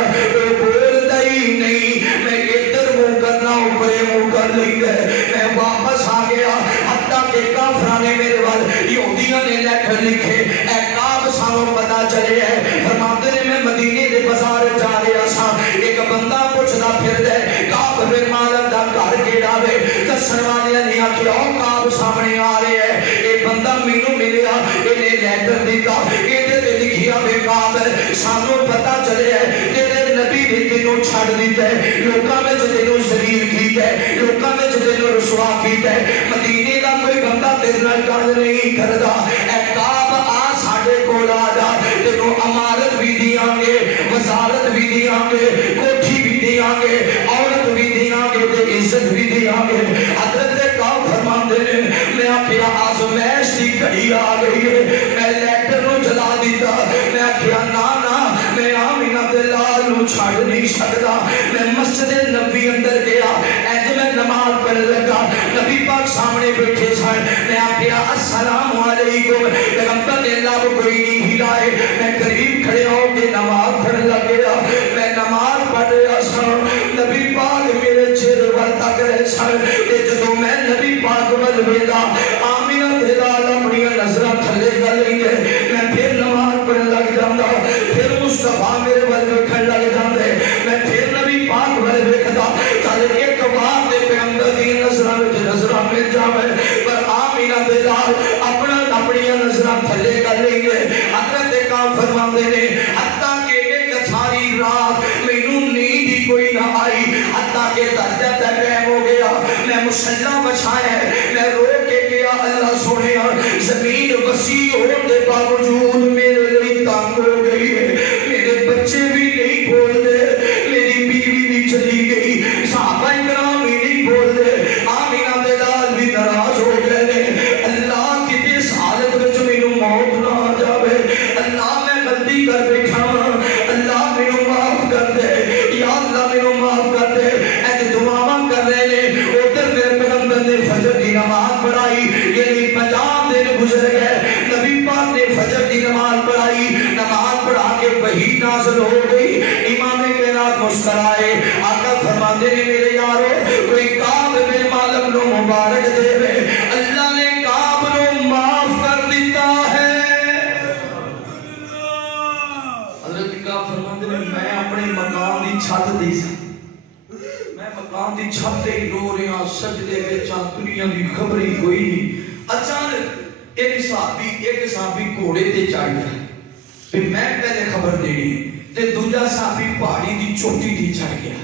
بولدا ہی نہیں میں ادھر منہ کرنا اوپر منہ کر لیندا میں واپس آ گیا حتیٰ کہ کافراں نے میرے وال یہودیاں نے لیٹر لکھے اے کعب سانوں پتہ چلے ہے فرماتے نے میں مدینے دے بازار جا رہا سا ایک بندہ پوچھدا پھردا ہے کعب بن مالک دا گھر کیڑا وے دسن والے نے آکھیا او کعب سامنے آ رہا ہے اے بندہ مینوں ملیا اینے لیٹر دیتا ایدے تے لکھیا وے کعب سانوں پتہ چلے ہے تیرے نبی نے تینوں چھڈ دیتا ہے لوکاں وچ تینوں ذلیل کیتا ہے لوکاں وچ تینوں رسوا کیتا ہے مدینے دا کوئی بندہ تیرے نال گل نہیں کردا اے کعب آ ساڈے کول آ جا تینوں امارت بھی دیاں گے وزارت بھی دیاں گے کوٹھی بھی دیاں گے عورت بھی دیاں گے تے عزت بھی دیاں گے حضرت کعب فرماندے نے میں آکھیا آزمائش دی گھڑی آ گئی ہے میں لیٹر نوں جلا دیتا میں آکھیا نا میں آمینہ دے لال نوں چھڈ نہیں سکدا میں مسجد نبی اندر گیا اج میں نماز پڑھن لگا نبی پاک سامنے بیٹھے سن میں آکھیا السلام علیکم پیغمبر نے لب کوئی نہیں ہلائے میں قریب کھڑے ہو کے نماز پڑھن لگا میں نماز پڑھ رہا سا نبی پاک میرے چہرے ول تک رہے سن تے جدوں میں نبی پاک ول ویلا آمینہ دے لال اپنی نظراں تھلے کر لینگے میں پھر نماز پڑھن لگ جاندا پھر مصطفیٰ میرے ول ویکھن لگ جاندے میں پھر نبی پاک ول ویکھدا چل ایک بار تے پیغمبر دی نظراں مل جاوے پر آمینہ دے لال اپنی نظرہ تھلے کر لیں گے حضرت کعب فرماندے نے حتیٰ کہ ایک ساری رات مینوں نیند ہی کوئی نہ آئی حتیٰ کہ درجہ تقیم ہو گیا میں مسلح بچھایا میں رو کے گیا اللہ سونے زمین وسیع ہونے باوجود میرے لیے تانگ ہو گئی ہے میرے بچے بھی نہیں بول دے میری بیوی بھی چلی گئی صحابہ کرام بھی نہیں بول دے آمینہ دے لال بھی ناراض ہو گئے اللہ کی اس حالت میں جو میرے موت نہ آ جاوے اللہ میں غلطی کر بیٹھا اللہ میرے معاف کر دے یا اللہ میرے معاف کر دے ایسے دعاواں کر رہے ہیں ادھر میرے پیغمبر نے فجر کی نماز پڑھائی یعنی 50 دن گزر گئے نبی پاک نے فجر کی نماز پڑھائی نماز پڑھا کے وحی نازل ہو گئی امام کائنات مسکرائے آقا فرماتے ہیں میرے یارو کوئی کعب بن مالک نو مبارک دے وے اللہ نے کعب نو معاف کر دیتا ہے حضرت کعب فرماتے ہیں میں اپنے مقام دی چھت دی میں مقام دی چھت تے رو رہا سجدے وچ دنیا دی خبر ہی کوئی نہیں اچانک ایک صحابی گھوڑے تے چڑھ گیا پھر میں پہلے خبر دینی تے دوجا صحابی پہاڑی دی چوٹی تے چڑھ گیا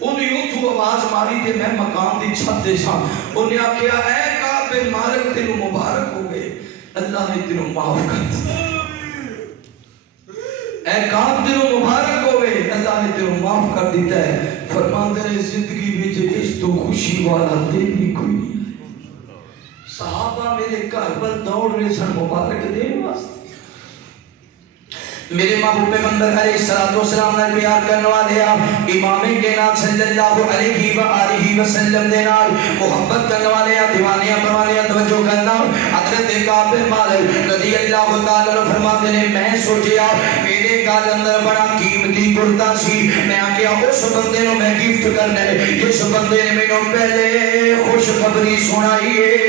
انہیں اتھو آواز ماری تے میں مقام دی چھت تے سا انہیں آکھیا اے کعب بن مالک تینوں مبارک ہو گئے اللہ نے تینوں معاف کر دیا اے کعب تینوں مبارک ہو گئے اللہ نے تینوں معاف کر دیتا ہے فرماندے نے زندگی وچ اس تو خوشی والا دن بھی کوئی نہیں صحابہ میرے گھر پر دوڑ رہے سن مبارک دین واسطے میرے محبوب پیغمبر علیہ الصلوۃ والسلام نے پیار کرنے والے امام کائنات صلی اللہ علیہ وآلہ وسلم دے نال محبت کرنے والے دیوانیاں پروانیاں توجہ کرنا حضرت کعب بن مالک رضی اللہ تعالی عنہ فرماتے ہیں میں سوچیا میرے گھر اندر بڑا قیمتی کرتا سی میں کیا اس بندے نو میں گفٹ کرنا ہے جس بندے نے مینوں پہلے خوشخبری سنائی ہے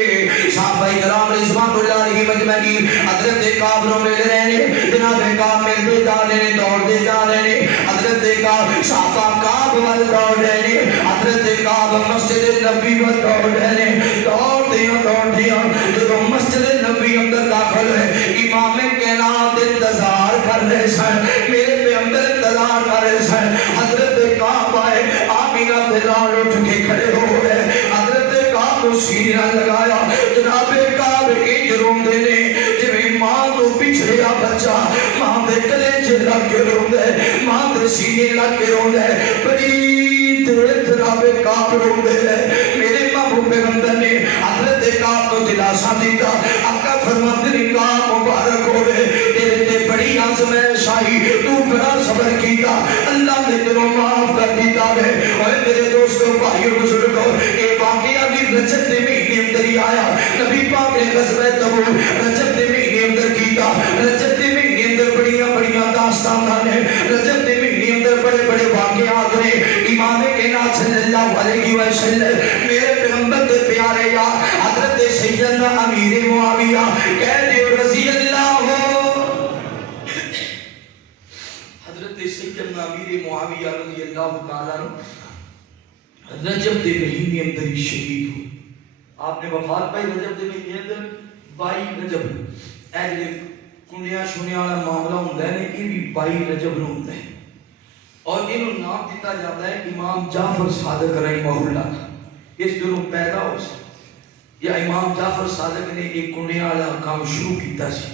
صحابہ کرام رضوان اللہ علیہ مجمعین حضرت کعب نو مل رہے ہیں جناب کعب ملتے جا رہے ہیں دوڑتے جا رہے ہیں حضرت کعب صحابہ کعب وال دوڑ رہے ہیں حضرت کعب مسجد نبی وال دوڑ رہے ہیں دوڑتے جب مسجد نبی اندر داخل ہے امام کائنات انتظار کر رہے سن میرے پیغمبر انتظار کر رہے سن حضرت کعب آئے آمینہ بلال اٹھ کے کھڑے ہو گئے حضرت کعب کو سینہ لگایا جناب کعب انج روندے نے جویں ماں تو پچھڑیا بچہ ماں دے گلے چ لگ کے روندے ماں دے سینے لگ کے روندے بڑی دیر جناب کعب روندے میرے محبوب پیغمبر نے حضرت کعب کو دلاسا دیتا آقا فرماتے ہیں کعب مبارک ہوئے تیرے تے بڑی آزمائش آئی تو بڑا صبر کیتا اللہ نے تینوں معاف کر دیتا ہے اور میرے دوستوں بھائیوں بزرگوں یہ واقعہ بھی رجب کے مہینے اندر ہی آیا نبی پاک نے غزوہ تبوک رجب کے مہینے اندر کیتا رجب کے مہینے اندر بڑیاں داستان ہیں رجب کے مہینے اندر بڑے بڑے واقعات ہیں امام کائنات صلی اللہ علیہ وسلم میرے پیغمبر کے پیارے یا حضرت سیدنا امیر معاویہ کہہ دیو رضی اللہ حضرت سیدنا امیر معاویہ رضی اللہ تعالیٰ رجب دے مہینے اندر ہی شہید ہوئے آپ نے وفات پائی رجب دے مہینے اندر 22 رجب اہل کنیا شنیا والا معاملہ ہوتا ہے یہ بھی 22 رجب نو ہوتا ہے اور انہوں نام دیتا جاتا ہے امام جعفر صادق رحمہ اللہ اس دنوں پیدا ہو سکتا یا امام جعفر صادق نے ایک کنیا والا کام شروع کیتا سی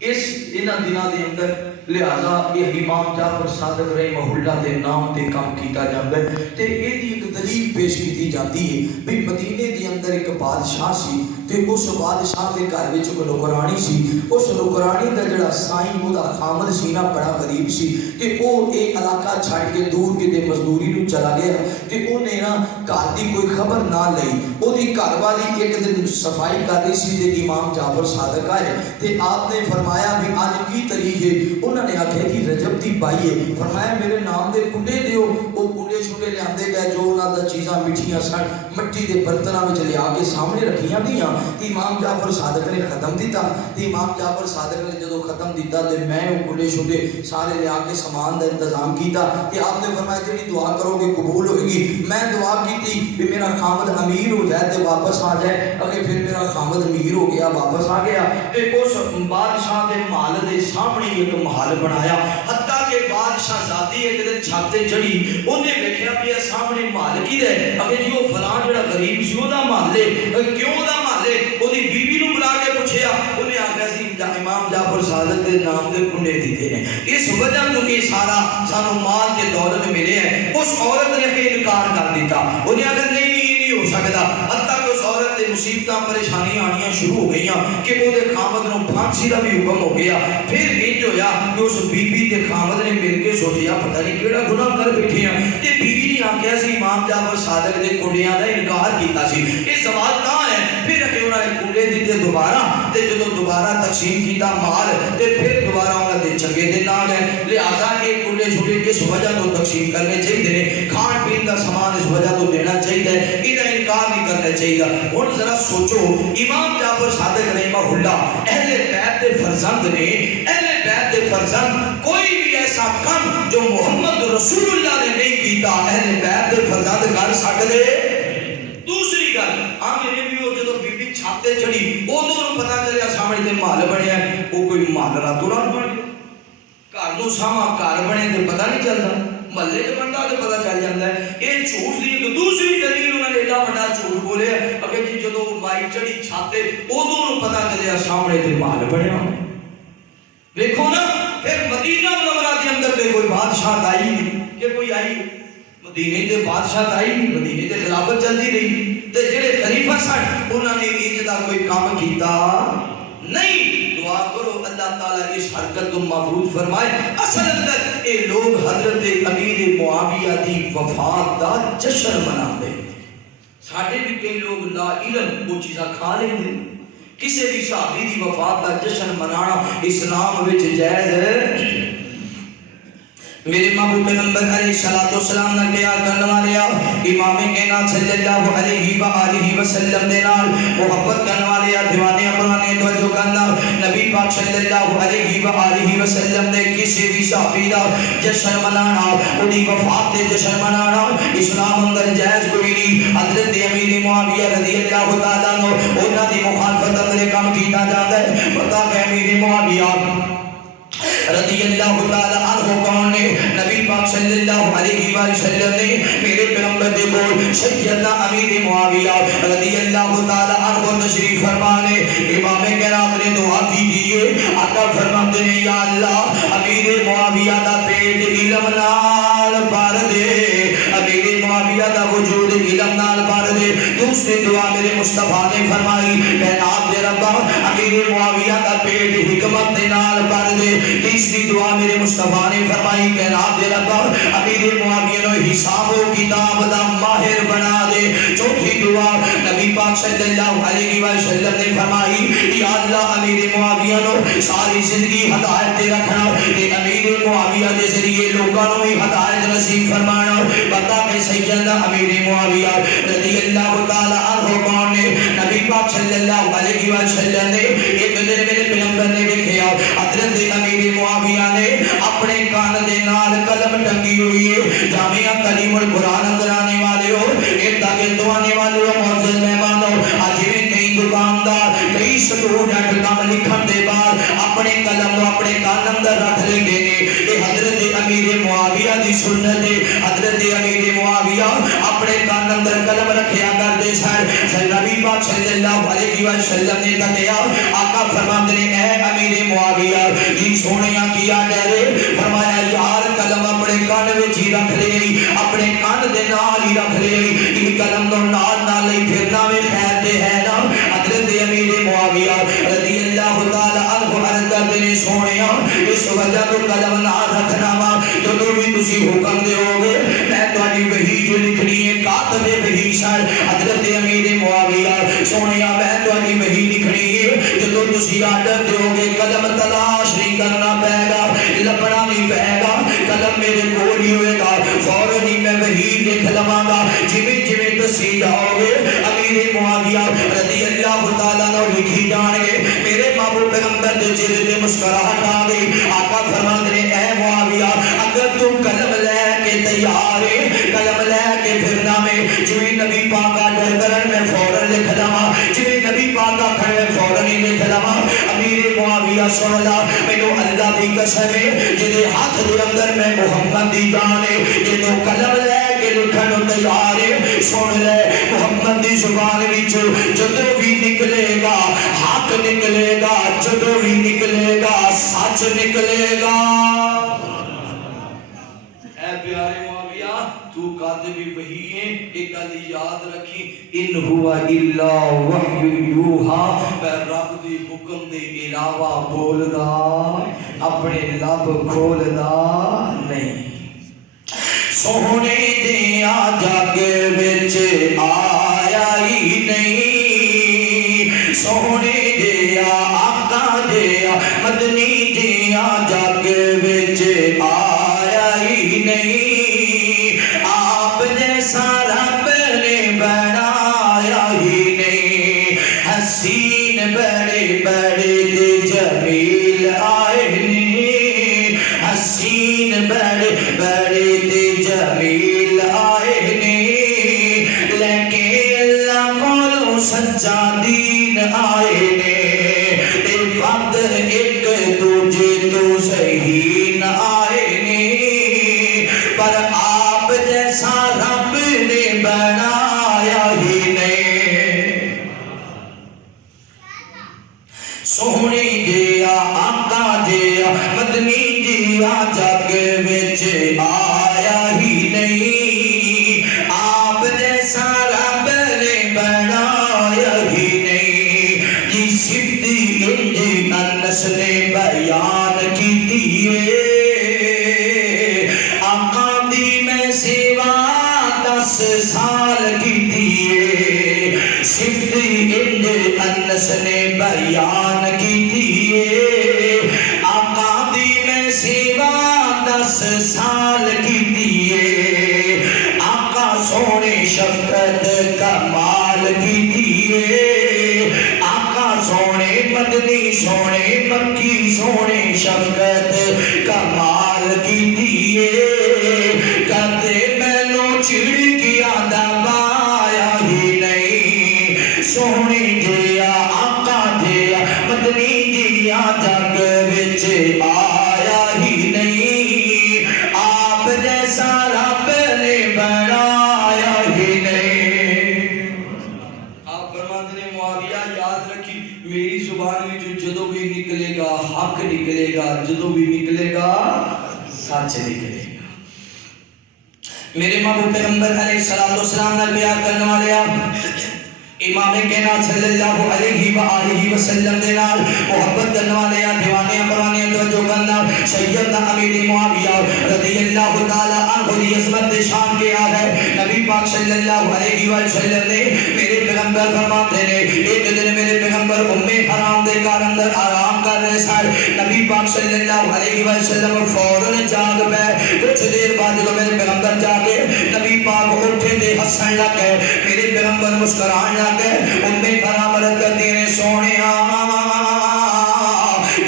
اس دنوں دے اندر لہذا یہ امام جعفر صادق رحمہ اللہ دے نام تے کام کیتا جاتا ہے تے یہ ایک دلیل پیش کی جاتی ہے بھی مدینے دے اندر ایک بادشاہ سی تے اس بادشاہ دے گھر وچ کوئی نوکرانی سی اس نوکرانی دا جڑا سائیں او دا خامد سی نا بڑا غریب سی تے او اے علاقہ چھڈ کے دور کتے مزدوری نو چلا گیا تے اونے نا گھر دی کوئی خبر نہ لئی او دی گھر والی ایک دن صفائی کر رہی سی تے امام جعفر صادق آئے تے آپ نے فرمایا فرمایا بھی آج کی تاریخ ہے؟ انہوں نے آخیا کہ رجب دی بائی ہے۔ فرمایا میرے نام دے کنڈے دیو۔ وہ کنڈے چھوٹے لے آندے گئے، جو انہوں دا چیزاں مٹھیاں سن مٹی دے برتناں وچ لے آ کے سامنے رکھیاں گئیاں۔ امام جعفر صادق نے ختم دیتا، امام جعفر صادق نے جدو ختم دیتا تے میں وہ کنڈے چھوٹے سارے لے آ کے سامان دا انتظام کیتا کہ آپ نے فرمایا جڑی دعا کرو گے قبول ہوئے گی۔ میں دعا کی تھی کہ میرا خامد امیر ہو جائے تے واپس آ جائے، اگر پھر میرا خامد امیر ہو گیا واپس آ گیا تے اس بادشاہ دے محل دے سامنے ایک محل بنایا، حتیٰ کہ بادشاہ ذاتی ایک دن چھت تے چڑھی، انہیں دیکھا بھی سامنے محل کی دے، اگر جی وہ فلاں جڑا غریب سی وہ دا محل ہے، کیوں دا محل ہے؟ وہ دی بی بی نو بلا کے پوچھیا، انہیں آگیا سی امام جعفر صادق دے نام دے کنڈے دیتے ہیں، اس وجہ تو کہ سارا سانو مال کے دولت ملے ہیں۔ اس عورت نے کہ انکار کر دیتا، انہیں اگر نہیں یہ نہیں ہو سکتا، حتیٰ کہ اس عورت نے مصیبتاں پریشانیاں آنیاں شروع ہو گئیاں کہ وہ دے خامد نو پھانسی دا بھی حکم ہو گیا۔ پھر انج ہویا کہ اس بی بی دے خامد نے مل کے سوچیا پتہ نہیں کیڑا گناہ کر بیٹھے ہیں، کہ بی بی نے آکھیا سی امام جعفر صادق دے کنڈیاں دا انکار کیتا سی، یہ سوال کہاں ہے؟ پھر کہ انہوں نے کنڈے دیتے دوبارہ، تے جدو دوبارہ تقسیم کیتا مال تے پھر دوبارہ انہوں نے چنگے دن آ گئے، لہذا کہ کنڈے چھوٹے کس وجہ تو تقسیم کرنے چاہیے، کھان پین کا سامان اس وجہ تو دینا چاہیے، یہ انکار نہیں کرنا چاہیے۔ اور ذرا سوچو امام جعفر صادق رحمہ اللہ اہل بیت دے فرزند نے، اہل بیت دے فرزند کوئی بھی ایسا کام جو محمد رسول اللہ نے نہیں کیتا اہل بیت دے فرزند کر سکتے۔ دوسری گل آگے نے بھی وہ جدو بی بی چھاتے چڑھی ادھر پتا چلیا سامنے تے محل بنیا، وہ کوئی محل راتوں رات بن گیا، گھر نو ساواں گھر بنے تے پتہ نہیں چلتا، محلے تے بنتا تے پتہ چل جاتا ہے۔ یہ جھوٹ دی ایک دوسری دلیل انہوں نے ایڈا بڑا جھوٹ بولے اگر جی جدو مائی چڑھی چھاتے ادھر پتہ چلیا سامنے تے محل بنیا۔ دیکھو نا پھر مدینہ منورہ کے اندر تے کوئی بادشاہ آئی نہیں کہ کوئی آئی، مدینے دے بادشاہ آئی، مدینے دے خلافت چلتی رہی، تے جڑے خلیفہ سن انہوں نے انج دا کوئی کام کیتا نہیں۔ دعا کرو اللہ تعالیٰ اس حرکت کو محفوظ فرمائے۔ اصل اندر اے لوگ حضرت امیر معاویہ دی وفات دا جشن مناتے، ساڈے بھی کئی لوگ لا علم وہ چیزاں کھا لیندے، کسی بھی صحابی دی وفات دا جشن منانا اسلام وچ جائز ہے؟ میرے محبوب پیغمبر علیہ السلام نے کیا کرنے والے امام کائنات صلی اللہ علیہ وآلہ وسلم دے نال محبت کرنے والے دیوانے اپنے توجہ کرنا، نبی پاک صلی اللہ علیہ وآلہ وسلم دے کسی بھی صحابی دا جشن منانا، انہی وفات دے جشن منانا اسلام اندر جائز کوئی نہیں۔ حضرت امیر معاویہ رضی اللہ تعالیٰ عنہ انہاں دی مخالفت اندر کام کیتا جاتا ہے۔ پتہ ہے امیر معاویہ رضی اللہ تعالیٰ عنہ کون نے؟ نبی پاک صلی اللہ علیہ وسلم نے میرے پیغمبر دے بول سیدنا امیر معاویہ رضی اللہ تعالیٰ عنہ تشریف فرمانے، امام کرام نے دعا کی دیئے، آقا فرماتے ہیں یا اللہ امیر معاویہ دا پیٹ علم نال بھر دے، امیر معاویہ دا وجود علم نال بھر دے۔ دوسری دعا میرے مصطفیٰ نے فرمائی بینات دے ربا امیر معاویہ دا پیٹ حکمت دے نال بھر دے۔ تیسری دعا میرے مصطفیٰ نے فرمائی کائنات دے رب امیر معاویہ نو حساب و کتاب دا ماہر بنا دے۔ چوتھی دعا نبی پاک صلی اللہ علیہ وسلم نے فرمائی یا اللہ امیر معاویہ نو ساری زندگی ہدایت دے رکھنا، کہ امیر معاویہ دے ذریعے لوگاں نو بھی ہدایت نصیب فرمانا۔ بتا کہ سیدنا امیر معاویہ رضی اللہ تعالی عنہ کون نے؟ نبی پاک صلی اللہ علیہ وسلم نے ایک دن میرے پیغمبر نے دیکھا حضرت امیر معاویہ نے اپنے کان دے نال قلم ٹنگی ہوئی ہے، جامعہ تعلیم القرآن اندر آنے والے ہو، ایک تاکہ تو آنے والے ہو معزز مہمانوں، آج میں کئی دکاندار کئی سٹوڈنٹ کام لکھن دے بعد اپنے قلم کو اپنے کان اندر رکھ لے دینے، کہ حضرت امیر معاویہ دی سنت ہے۔ حضرت امیر معاویہ اپنے کان اندر قلم رکھیا کر دے سر نبی پاک صلی اللہ علیہ وسلم نے کہا آقا فرماتے ہیں اے امیر معاویہ جی سونیا کیا ڈرے، فرمایا یار قلم اپنے کان وچ ہی رکھ لے، اپنے کان دے نال ہی رکھ لے، ان قلم نو نال نال ہی پھرنا وے خیر دے ہے نا۔ حضرت امیر معاویہ رضی اللہ تعالی عنہ عرض کرتے نے سونیا اس وجہ تو قلم نال رکھنا وا جدوں بھی تسی حکم دیو گے میں تہاڈی وحی جو لکھنی ہے کاتب وحی سر حضرت امیر معاویہ سونیا میں تہاڈی وحی لکھنی ہے جدوں تسی آرڈر دیو گے قلم تلاش نہیں کرنا پائے گا لبنا نہیں پائے گا قلم میرے کول ہی ہوئے گا فوراً ہی میں وہی لکھ لواں گا جویں جویں تسی جاؤ گے امیر معاویہ رضی اللہ تعالیٰ عنہ لکھی جان گے میرے محبوب پیغمبر دے چہرے تے مسکراہٹ آ گئی آقا فرماتے ہیں اے معاویہ اگر تو قلم لے کے تیار ہے قلم لے کے پھرنا میں جویں نبی پاک آرڈر کرن میں فوراً لکھ لواں جویں نبی پاک آکھن میں فوراً ہی لکھ لواں امیر معاویہ سن لا مینوں اللہ دی قسم ہے جدے ہاتھ دے اندر میں محمد دی جان ہے جدوں قلم لے کے لکھن تیار ہے سن لے محمد دی زبان وچ جدوں بھی نکلے گا حق نکلے گا جدوں بھی نکلے گا سچ نکلے گا اے پیارے معاویہ تو کاتب وحی ہے ایک گل یاد رکھی ان ہوا الا وحی یوحا میں رب دی حکم دے علاوہ بولدا اپنے لب کھولدا نہیں سونے دیا جگ وچ آیا ہی نہیں سونے دیا آقا دیا مدنی دیا جگ وچ آیا ہی نہیں آپ جیسا رب نے بنایا ہی نہیں حسین بڑے بڑے تے جمیل آئے نہیں حسین بڑے بڑے تے جمیل آئے نہیں لیکن اللہ کولوں سچا دین آئے نے تے وقت ایک دوجے تو صحیح نہ آئے نے پر آپ جیسا رب نے بنایا ہی نہیں سونے جیا آقا جیا مدنی جیا جگ وچ آیا ہی نہیں آپ جیسا رب نے بنایا ہی نہیں جی صفت انج انس نے بیان کیتی ہے آقا دی میں سیوا 10 سال کیتی ہے صفت انج انس نے بیان کیتی ہے آقا دی میں سیوا 10 سال کیتی ہے آقا سونے شفقت کمال کیتی ہے آقا سونے مدنی سونے مکی سونے شفقت کمال کیتی ہے کدے مینوں چڑکیاں دا پایا ہی نہیں سونے جیا آقا جیا مدنی جیا جگ وچ آیا ہی نہیں آپ جیسا رب نے بنایا ہی نہیں آپ فرماتے ہیں معاویہ یاد رکھی میری زبان میں جدوں بھی نکلے گا حق نکلے گا جدوں بھی نکلے گا سچ نکلے گا میرے محبوب پیغمبر علیہ السلام نے بیان کرنے والے امام کائنات صلی اللہ علیہ وآلہ وسلم دے نال محبت کرنے والے دیوانے پرانے توجہ کرنا سیدنا امیر معاویہ رضی اللہ تعالی عنہ دی عظمت شان کے یاد ہے نبی پاک صلی اللہ علیہ وسلم نے میرے پیغمبر فرماتے ہیں ایک دن میرے پیغمبر حرام دے گھر اندر آرام کر رہے سن نبی پاک صلی اللہ علیہ وسلم فوراً جاگ پئے کچھ دیر بعد جب میرے پیغمبر جاگے نبی پاک اٹھے تے ہسن لگ گئے میرے پیغمبر مسکران لگ گئے حرام عرض کرتی نے سونیا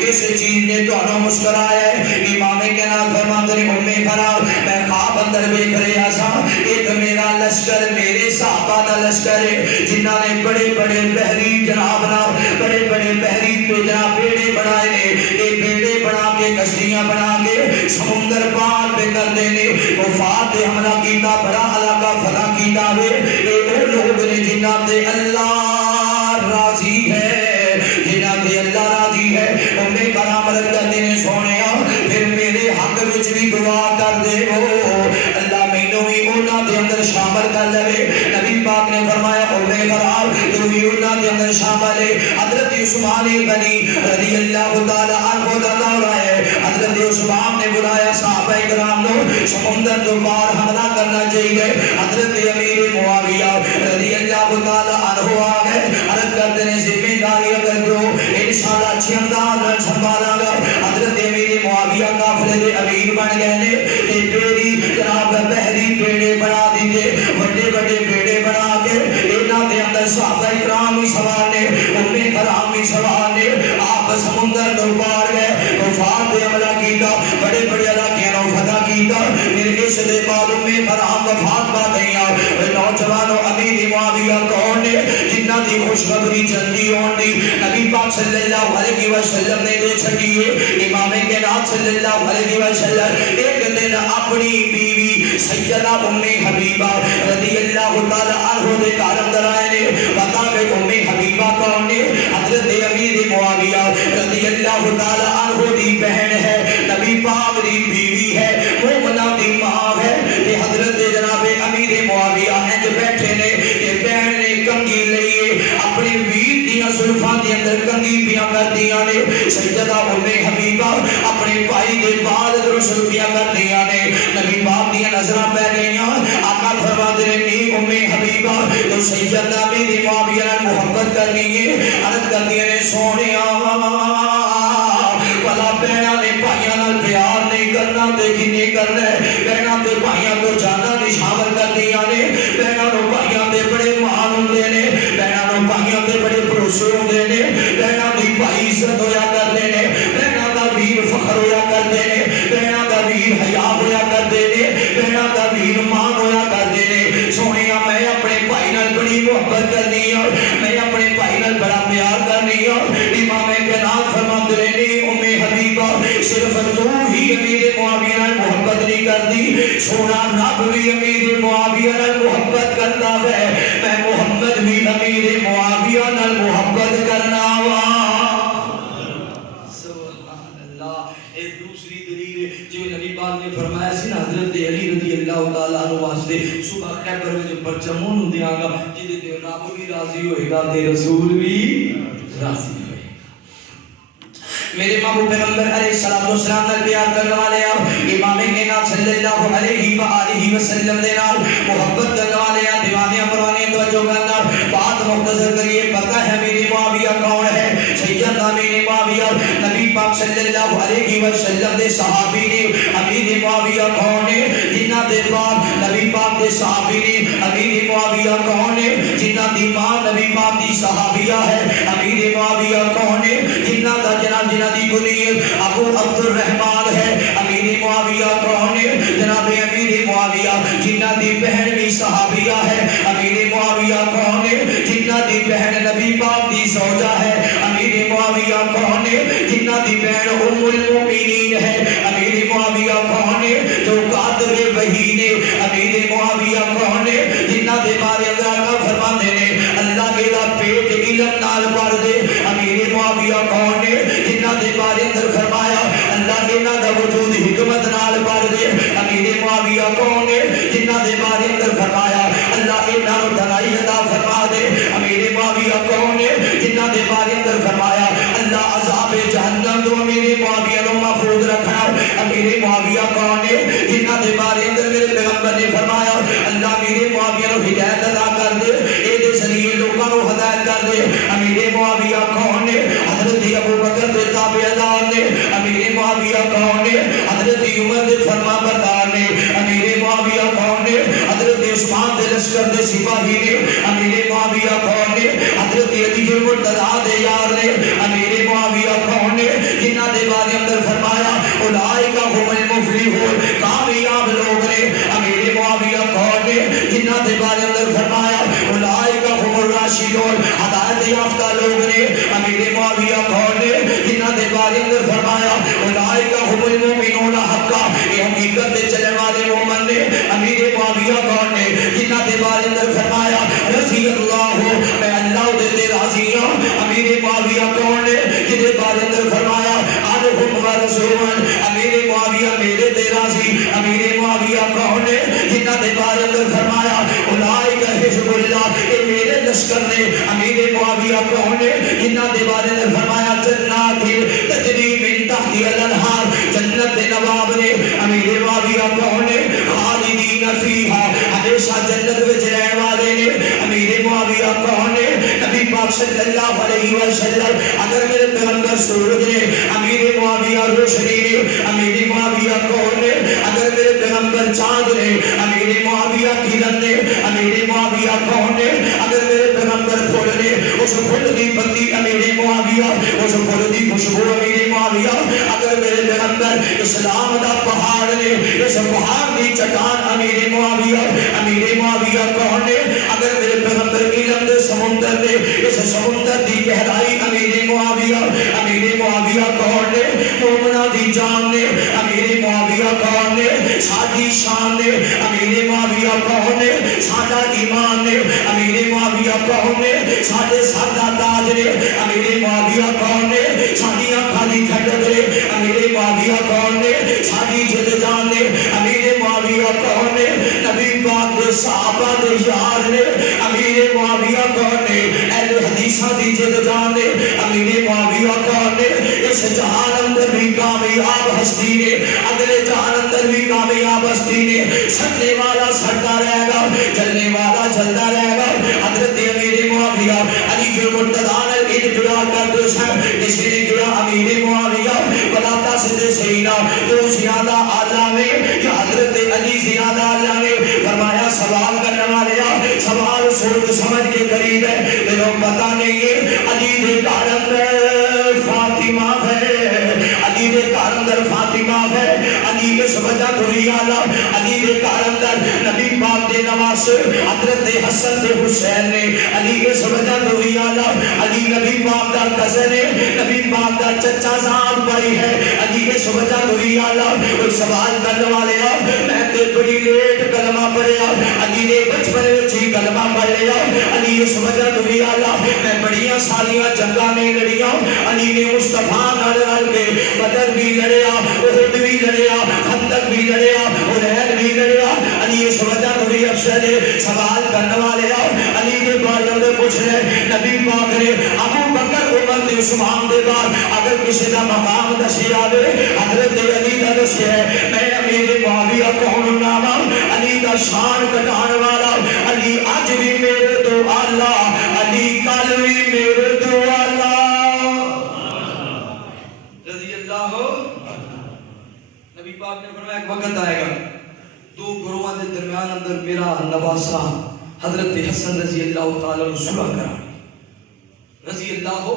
کس چیز نے تو مسکرایا ہے امام کائنات فرماتے ہیں حرام میں خواب اندر دیکھ رہا سا ایک میرا لشکر میرے صحابہ دا لشکر ہے جنہاں نے بڑے بڑے بحری جناب بڑے بڑے بحری پہ جناب بیڑے بنائے نے یہ بیڑے بنا کے کشتیاں بنا کے سمندر پار پہ کر دینے وفات حملہ کیتا بڑا علاقہ فتح کیتا وے یہ وہ لوگ نے جنہاں تے اللہ راضی ہے جنہاں تے اللہ راضی ہے کرام رکھ کرتے ہیں سونیا پھر میرے حق وچ بھی دعا کر دے ہو اللہ مینوں بھی انہاں دے اندر شامل کر لے نبی پاک نے فرمایا کرام تو بھی انہاں دے اندر شامل ہے حضرت عثمان غنی رضی اللہ تعالی عنہ دا دور ہے حضرت عثمان نے بلایا صحابہ کرام کو سمندر کے پار حملہ کرنا چاہیے حضرت امیر معاویہ رضی اللہ تعالی عنہ آ گئے عرض کرتے ہیں ذمہ داری اگر جو انشاء حرام ہی سوال نے حرام ہی سوال نے آپ سمندر تو پار گئے وفات دے عملہ کیتا بڑے بڑے علاقے نو فتح کیتا پھر اس دے بعد حرام وفات پا گئیاں نوجوانوں امیر معاویہ کون نے جنہ دی خوشخبری جلدی ہون دی نبی پاک صلی اللہ علیہ وسلم نے دے چھڑیے امام کائنات صلی اللہ علیہ وسلم ایک دن اپنی بیوی سیدہ حبیبہ رضی اللہ تعالی عنہ دے گھر اندر آئے نے بتا کہ حبیبہ کون نے حضرت امیر معاویہ رضی اللہ تعالی عنہ دی بہن ہے نبی پاک دی بیوی ہے مومنہ دی ماں ہے کہ حضرت جناب امیر معاویہ انج بیٹھے نے کہ بہن نے کنگھی لئیے اپنے ویر دیاں زلفاں دے اندر کنگھی پیاں کر دیاں نے سیدہ حبیبہ اپنے بھائی دے بال درست پیاں کر دیاں نے نبی پاک دیاں نظرہ پہ گئیاں آقا فرما دے نی حبیبہ تو سیدہ امیر معاویہ نے محبت کرنی ہے عرض کر دیاں نے سونے والا بہنہ نے بھائیاں نال پیار نہیں کرنا دیکھی نہیں کرنا بہنہ تے بھائیاں کو جانا نشاور کر دیا نے بہنہ نو بھائیاں تے بڑے مان ہوندے نے بہنہ نو بھائیاں تے بڑے بھروسے ہوندے نے بہنہ دی بھائی عزت ہویا کرتے نے بہنہ دا ویر فخر ہویا کرتے نے بہنہ دا ویر حیا ہویا کرتے نے بہنہ دا ویر مان ہویا کرتے نے سونیا میں اپنے بھائی نال بڑی محبت کرنی ہوں میں اپنے بھائی نال بڑا پیار کرنی ہوں امام کائنات فرماتے رہنے حبیبہ صرف تو ہی امیر معاویہ نال محبت نہیں کرتی سونا رب بھی امیر معاویہ نال محبت کرتا ہے میں محمد بھی امیر معاویہ نال محبت کرنا وا سبحان اللہ ایک دوسری دلیل جو نبی پاک نے فرمایا سی حضرت علی رضی اللہ تعالی عنہ واسطے صبح خیبر میں جو پرچمون دیاں گا جدے تے رب بھی راضی ہوئے گا تے رسول بھی راضی ہوئے میرے محبوب پیغمبر علیہ السلام نے بیان کرنے والے امام کائنات صلی اللہ علیہ وآلہ وسلم نے محبت کرنے والے دیوانے پرانے توجہ کرنا بات مختصر کریے پتہ ہے میرے معاویہ کون ہے سیدنا امیر معاویہ نبی پاک صلی اللہ علیہ وسلم دے صحابی نے امیر معاویہ کون ہے جنہ دے باپ نبی پاک دے صحابی نے امیر معاویہ کون ہے جنہ دی ماں نبی پاک دی صحابیہ ہے امیر معاویہ کون ہے جنہ دا جناب دی کنیت ابو عبد الرحمن ہے امیر معاویہ کون ہے جناب امیر معاویہ جنہ دی بہن بھی صحابیہ ہے امیر معاویہ کون ہے جنہ دی بہن نبی پاک دی زوجہ ہے امیر معاویہ کون ہے جنہ دی بہن ام المؤمنین ہے امیر معاویہ کون ہے جو کاتب وحی نے امیر معاویہ کون ہے جنہ دے بارے اندر آقا فرماتے نے اللہ کے دا پیٹ علم نال بھر دے امیر معاویہ کون ہے جنہ دے بارے اندر فرمایا اللہ کے نا دا وجود حکمت نال بھر دے امیر معاویہ کون ہے جنہ دے بارے اندر فرمایا اللہ کے نا دلائی عطا فرما دے امیر معاویہ کون ہے جنہ دے بارے اندر فرمایا اللہ عذاب جہنم تو امیر معاویہ نو محفوظ رکھنا امیر معاویہ کون ہے جنہ دے بارے اندر میرے پیغمبر نے فرمایا اللہ میرے معاویہ نو ہدایت عطا کر دے اے دے ذریعے لوگوں کو ہدایت کر دے امیر معاویہ کون ہے حضرت ابو بکر دے تابعدار نے امیر معاویہ کون ہے حضرت عمر دے فرما بردار نے امیر معاویہ کون ہے حضرت عثمان دے لشکر دے سپاہی نے امیر معاویہ کون ہے حضرت علی المرتضیٰ دے یار نے امیر معاویہ کون ہے جنہ دے بارے اندر فرمایا اولئک هم المفلحون کامیاب لوگ نے امیر معاویہ کون ہے جنہ دے بارے اندر فرمایا اولئک هم الراشدون ہدایت یافتہ لوگ نے امیر معاویہ کون ہے جنہ دے بارے اندر فرمایا اولئک هم المؤمنون حقا یہ حقیقت دے چلنے والے مومن نے امیر معاویہ کون ہے جنہ دے بارے اندر فرمایا رضی اللہ میں اللہ دے راضی ہوں امیر معاویہ کون ہے جنہ دے بارے اندر فرمایا عنہم ورسول امیر معاویہ میرے دے راضی امیر معاویہ کون ہے جنہ دے بارے اندر فرمایا اولئک حزب اللہ اے میرے لشکر نے امیر معاویہ کون ہے جنہ دے بارے اندر فرمایا جنات تجری من تحتها الانہار جنت نواب نے امیر معاویہ کون ہے خالدین فیہا ہمیشہ جنت وچ رہنے والے نے امیر معاویہ کون ہے نبی پاک صلی اللہ علیہ وسلم اگر میرے پیغمبر سورج نے امیر معاویہ روشنی نے امیر معاویہ کون ہے اگر میرے پیغمبر چاند نے امیر معاویہ کرن نے امیر معاویہ کون ہے اگر میرے پیغمبر پھول نے اس پھول دی پتی امیر معاویہ، اس پھول دی خوشبو امیر معاویہ، اگر میرے پیغمبر اسلام دا پہاڑ نے، اس پہاڑ دی چٹان امیر معاویہ، امیر معاویہ کون نے؟ اگر میرے پیغمبر علم دے سمندر نے، اس سمندر دی گہرائی امیر معاویہ، امیر معاویہ کون نے؟ مومنہ دی جان نے، امیر معاویہ کون نے؟ ساڈی شان نے، امیر معاویہ کون نے؟ ساڈا ایمان نے، امیر معاویہ کون نے؟ ساڈے سر دا تاج نے، امیر معاویہ کون نے؟ ساڈی اکھاں دی ٹھنڈک نے، امیر معاویہ کون نے؟ ساڈی جد جان نے، امیر معاویہ کون نے؟ نبی پاک دے صحابہ دے یار نے، امیر معاویہ کون نے؟ اہل حدیثاں دی جد جان نے، امیر معاویہ کون نے؟ اس جہان اندر بھی کامیاب ہستی نے، اگلے جہان اندر بھی کامیاب ہستی نے، سڑنے والا سڑتا رہے گا، جلنے والا جلتا رہے گا۔ حضرت امیر معاویہ علی کے مرتضان الانفراد کر دو سب اس نے کیا امیر معاویہ بلاتا سے سینا تو زیادہ آلہ میں یا حضرت علی زیادہ آلہ میں فرمایا سوال کرنے والے سوال سوچ سمجھ کے قریب ہے، میرے پتہ نہیں ہے علی دے کارندر فاطمہ ہے، علی دے کارندر فاطمہ ہے، علی اس وجہ دھوئی آلہ، علی دے کارندر نبی پاک دے نواز حضرت حسن دے حسین نے، علی اس وجہ دھوئی آلہ، علی نبی پاک دا کزن ہے، نبی پاک دا چچا زاد بھائی ہے، علی اس وجہ دھوئی آلہ۔ کوئی سوال کرنے والے میں تے بڑی لیٹ کلمہ پڑھیا، علی نے بچپن وچ ہی کلمہ پڑھ لیا، علی اس وجہ دھوئی آلہ میں بڑیاں سالیاں جنگاں نہیں لڑیاں، علی نے مصطفیٰ نال رل کے بدر بھی لڑیا، احد بھی لڑیا، خندق بھی لڑیا، حنین بھی لڑیا، علی اس وجہ دھوئی افسر سوال کرنے والے علی کے بارے میں پوچھ رہے نبی پاک نے ابو بکر عمر تے عثمان دے بعد اگر کسی دا مقام دسی آوے حضرت علی دا دسی ہے، میں امیر معاویہ کون ناما علی دا شان کٹان والا، علی اج بھی میرے تو آلہ، علی کل بھی میرے تو آلہ رضی اللہ ہو۔ نبی پاک نے فرمایا ایک وقت آئے گا دو گروہاں دے درمیان اندر میرا نواسا حضرت حسن رضی اللہ تعالیٰ نے صلح کرا رضی اللہ ہو،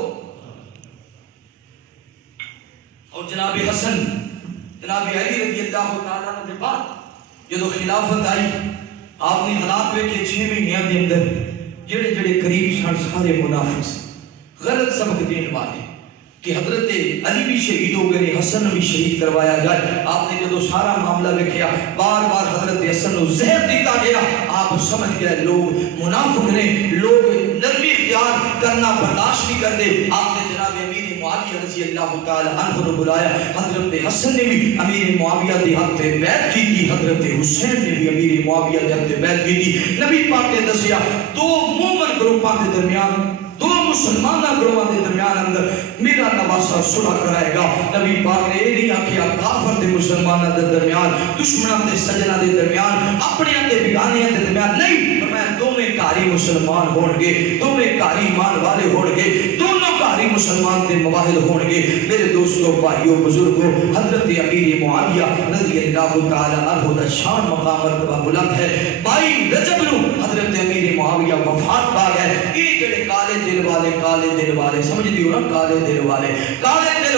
اور جناب حسن جناب علی رضی اللہ تعالیٰ نے بعد جدو خلافت آئی آپ نے حالات پہ کہ 6 مہینیاں دے اندر جڑے جڑے قریب سن سارے منافق سے غلط سبق دین والے کہ حضرت علی بھی شہید ہو گئے، حسن بھی شہید کروایا جائے۔ آپ نے جدو سارا معاملہ دیکھا بار بار حضرت حسن کو زہر دیتا گیا، آپ سمجھ گئے لوگ منافق نے، لوگ نرمی اختیار کرنا برداشت نہیں کرتے۔ آپ نے جناب امیر معاویہ رضی اللہ تعالی عنہ کو بلایا، حضرت حسن نے بھی امیر معاویہ کے حق پہ بیعت کی تھی، حضرت حسین نے بھی امیر معاویہ کے حق پہ بیعت کی تھی۔ نبی پاک نے دسیا دو مومن گروہاں کے درمیان، دو مسلمانہ گروہاں کے درمیان اندر میرا نواسا صلح کرائے گا۔ نبی پاک نے یہ نہیں آکھیا کافر دے مسلمانہ دے درمیان، دشمنوں دے سجنہ دے درمیان، اپنے دے بیگانیاں دے درمیان نہیں، فرمایا دونوں کاری مسلمان ہون گے، دونوں کاری ایمان والے ہون گے، دونوں کاری مسلمان دے مواحد ہون گے۔ میرے دوستوں بھائیوں بزرگوں، حضرت امیر معاویہ رضی اللہ تعالی عنہ دا شان مقام مرتبہ بلند ہے۔ 22 رجب نو حضرت امیر معاویہ وفات پا گئے۔ یہ جڑے کالے دل والے سمجھ دیو نا، کالے دل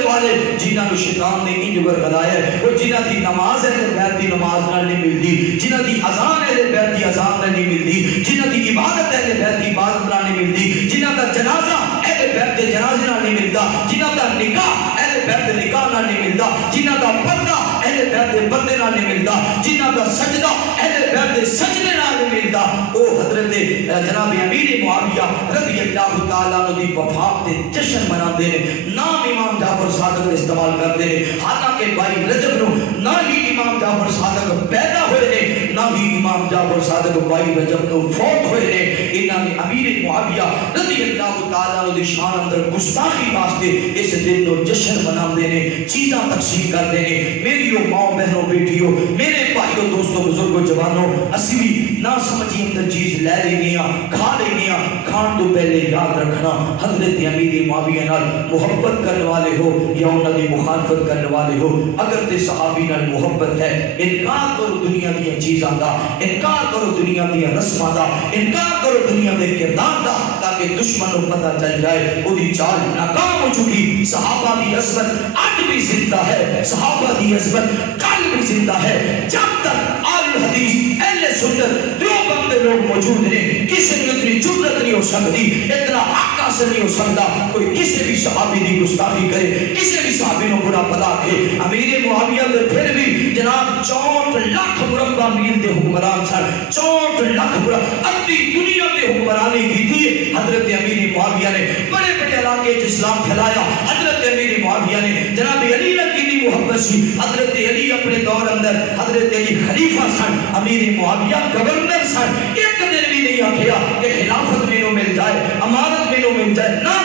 والے جنہاں نو شیطان نے انج ورگلایا ہے، وہ جنہاں دی نماز ہے بیت دی نماز نال نہیں ملدی، جنہاں دی اذان ہے بیت دی اذان نال نہیں ملدی، جنہاں دی عبادت ہے بیت دی عبادت نال نہیں ملدی، جنہاں دا جنازہ اہل بیت دے جنازے نال نہیں ملدا، جنہاں دا نکاح اہل بیت دے نکاح نال نہیں ملدا، جنہاں دا پردہ اہل بیت دے پردے نال نہیں ملدا، جنہاں دا سجدہ اہل بیت دے سجدے نال نہیں ملدا۔ او حضرت جناب امیر معاویہ رضی اللہ تعالیٰ عنہ دی وفات تے جشن مناتے ہیں، نام امام جعفر صادق استعمال کرتے ہیں، حالانکہ 22 رجب نو نہ ہی امام جعفر صادق پیدا ہوئے نے، نہ ہی امام جعفر صادق 22 رجب نو فوت ہوئے نے۔ انہاں نے امیر معاویہ رضی اللہ تعالیٰ عنہ دی شان اندر گستاخی واسطے اس دن نو جشن مناتے ہیں، چیزاں تقسیم کرتے ہیں۔ میریو ماں بہنوں بیٹیوں، میرے بھائیوں دوستوں بزرگوں جوانوں، اسی بھی نہ سمجھی اندر چیز لے لینیاں کھا لینیاں، کھان تو پہلے یاد رکھنا حضرت امیر معاویہ نال محبت کرنے والے ہو یا انہاں دی مخالفت کرنے والے ہو، اگر تے صحابی نال محبت ہے انکار کرو دنیا دی چیزاں دا، انکار کرو دنیا دی رسماں دا، انکار کرو دنیا دے کردار دا، تاکہ دشمن کو پتہ چل جائے وہی چال ناکام ہو چکی. صحابہ دی عظمت آج بھی زندہ ہے, صحابہ دی عظمت کل بھی زندہ ہے. جب تک اہل حدیث اہل سنت دیوبند کے لوگ موجود ہیں, کسی نے اتنی جرأت نہیں ہو سکتی, اتنا حق حاصل نہیں ہو سکتا کوئی کسی بھی صحابی کی گستاخی کرے, کسی بھی صحابی کو برا بلا کے. امیر معاویہ نے پھر بھی جناب 64 لاکھ مربع میل کے حکمران سن, 64 لاکھ مربع ادھی دنیا کے حکمرانی کی تھی. حضرت امیر معاویہ نے بڑے بڑے علاقے اسلام پھیلایا. حضرت امیر معاویہ نے جناب علی کی محبت سی. حضرت علی اپنے دور اندر حضرت علی خلیفہ سن, امیر معاویہ گورنر سن. ایک دن بھی نہیں آکھیا کہ خلافت مینوں مل جائے, امارت مینوں مل جائے, نہ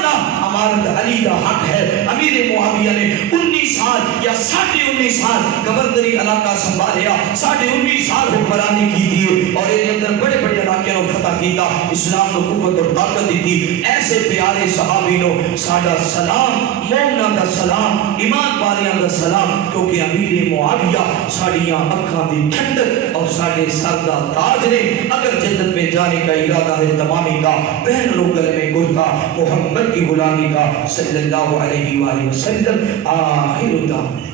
امارت علی دا حق ہے. امیر معاویہ نے 19 سال یا 19.5 سال گورنری علاقہ سنبھالیا, 19.5 سال حکمرانی کی تھی اور یہ اندر بڑے بڑے علاقے کو فتح کیتا, اسلام کو قوت اور طاقت دی تھی. ایسے پیارے صحابی نو ساڈا سلام, مومناں دا سلام, ایمان والیاں دا سلام, کیونکہ امیر معاویہ ساڈیاں اکھاں دی ٹھنڈک اور ساڈے سر دا تاج نے. اگر جنت میں جانے کا ارادہ ہے تمامی کا, پہن لو گلے میں گرتا محمد کی غلامی کا. صلی اللہ علیہ وآلہ وسلم. آخر دعوانا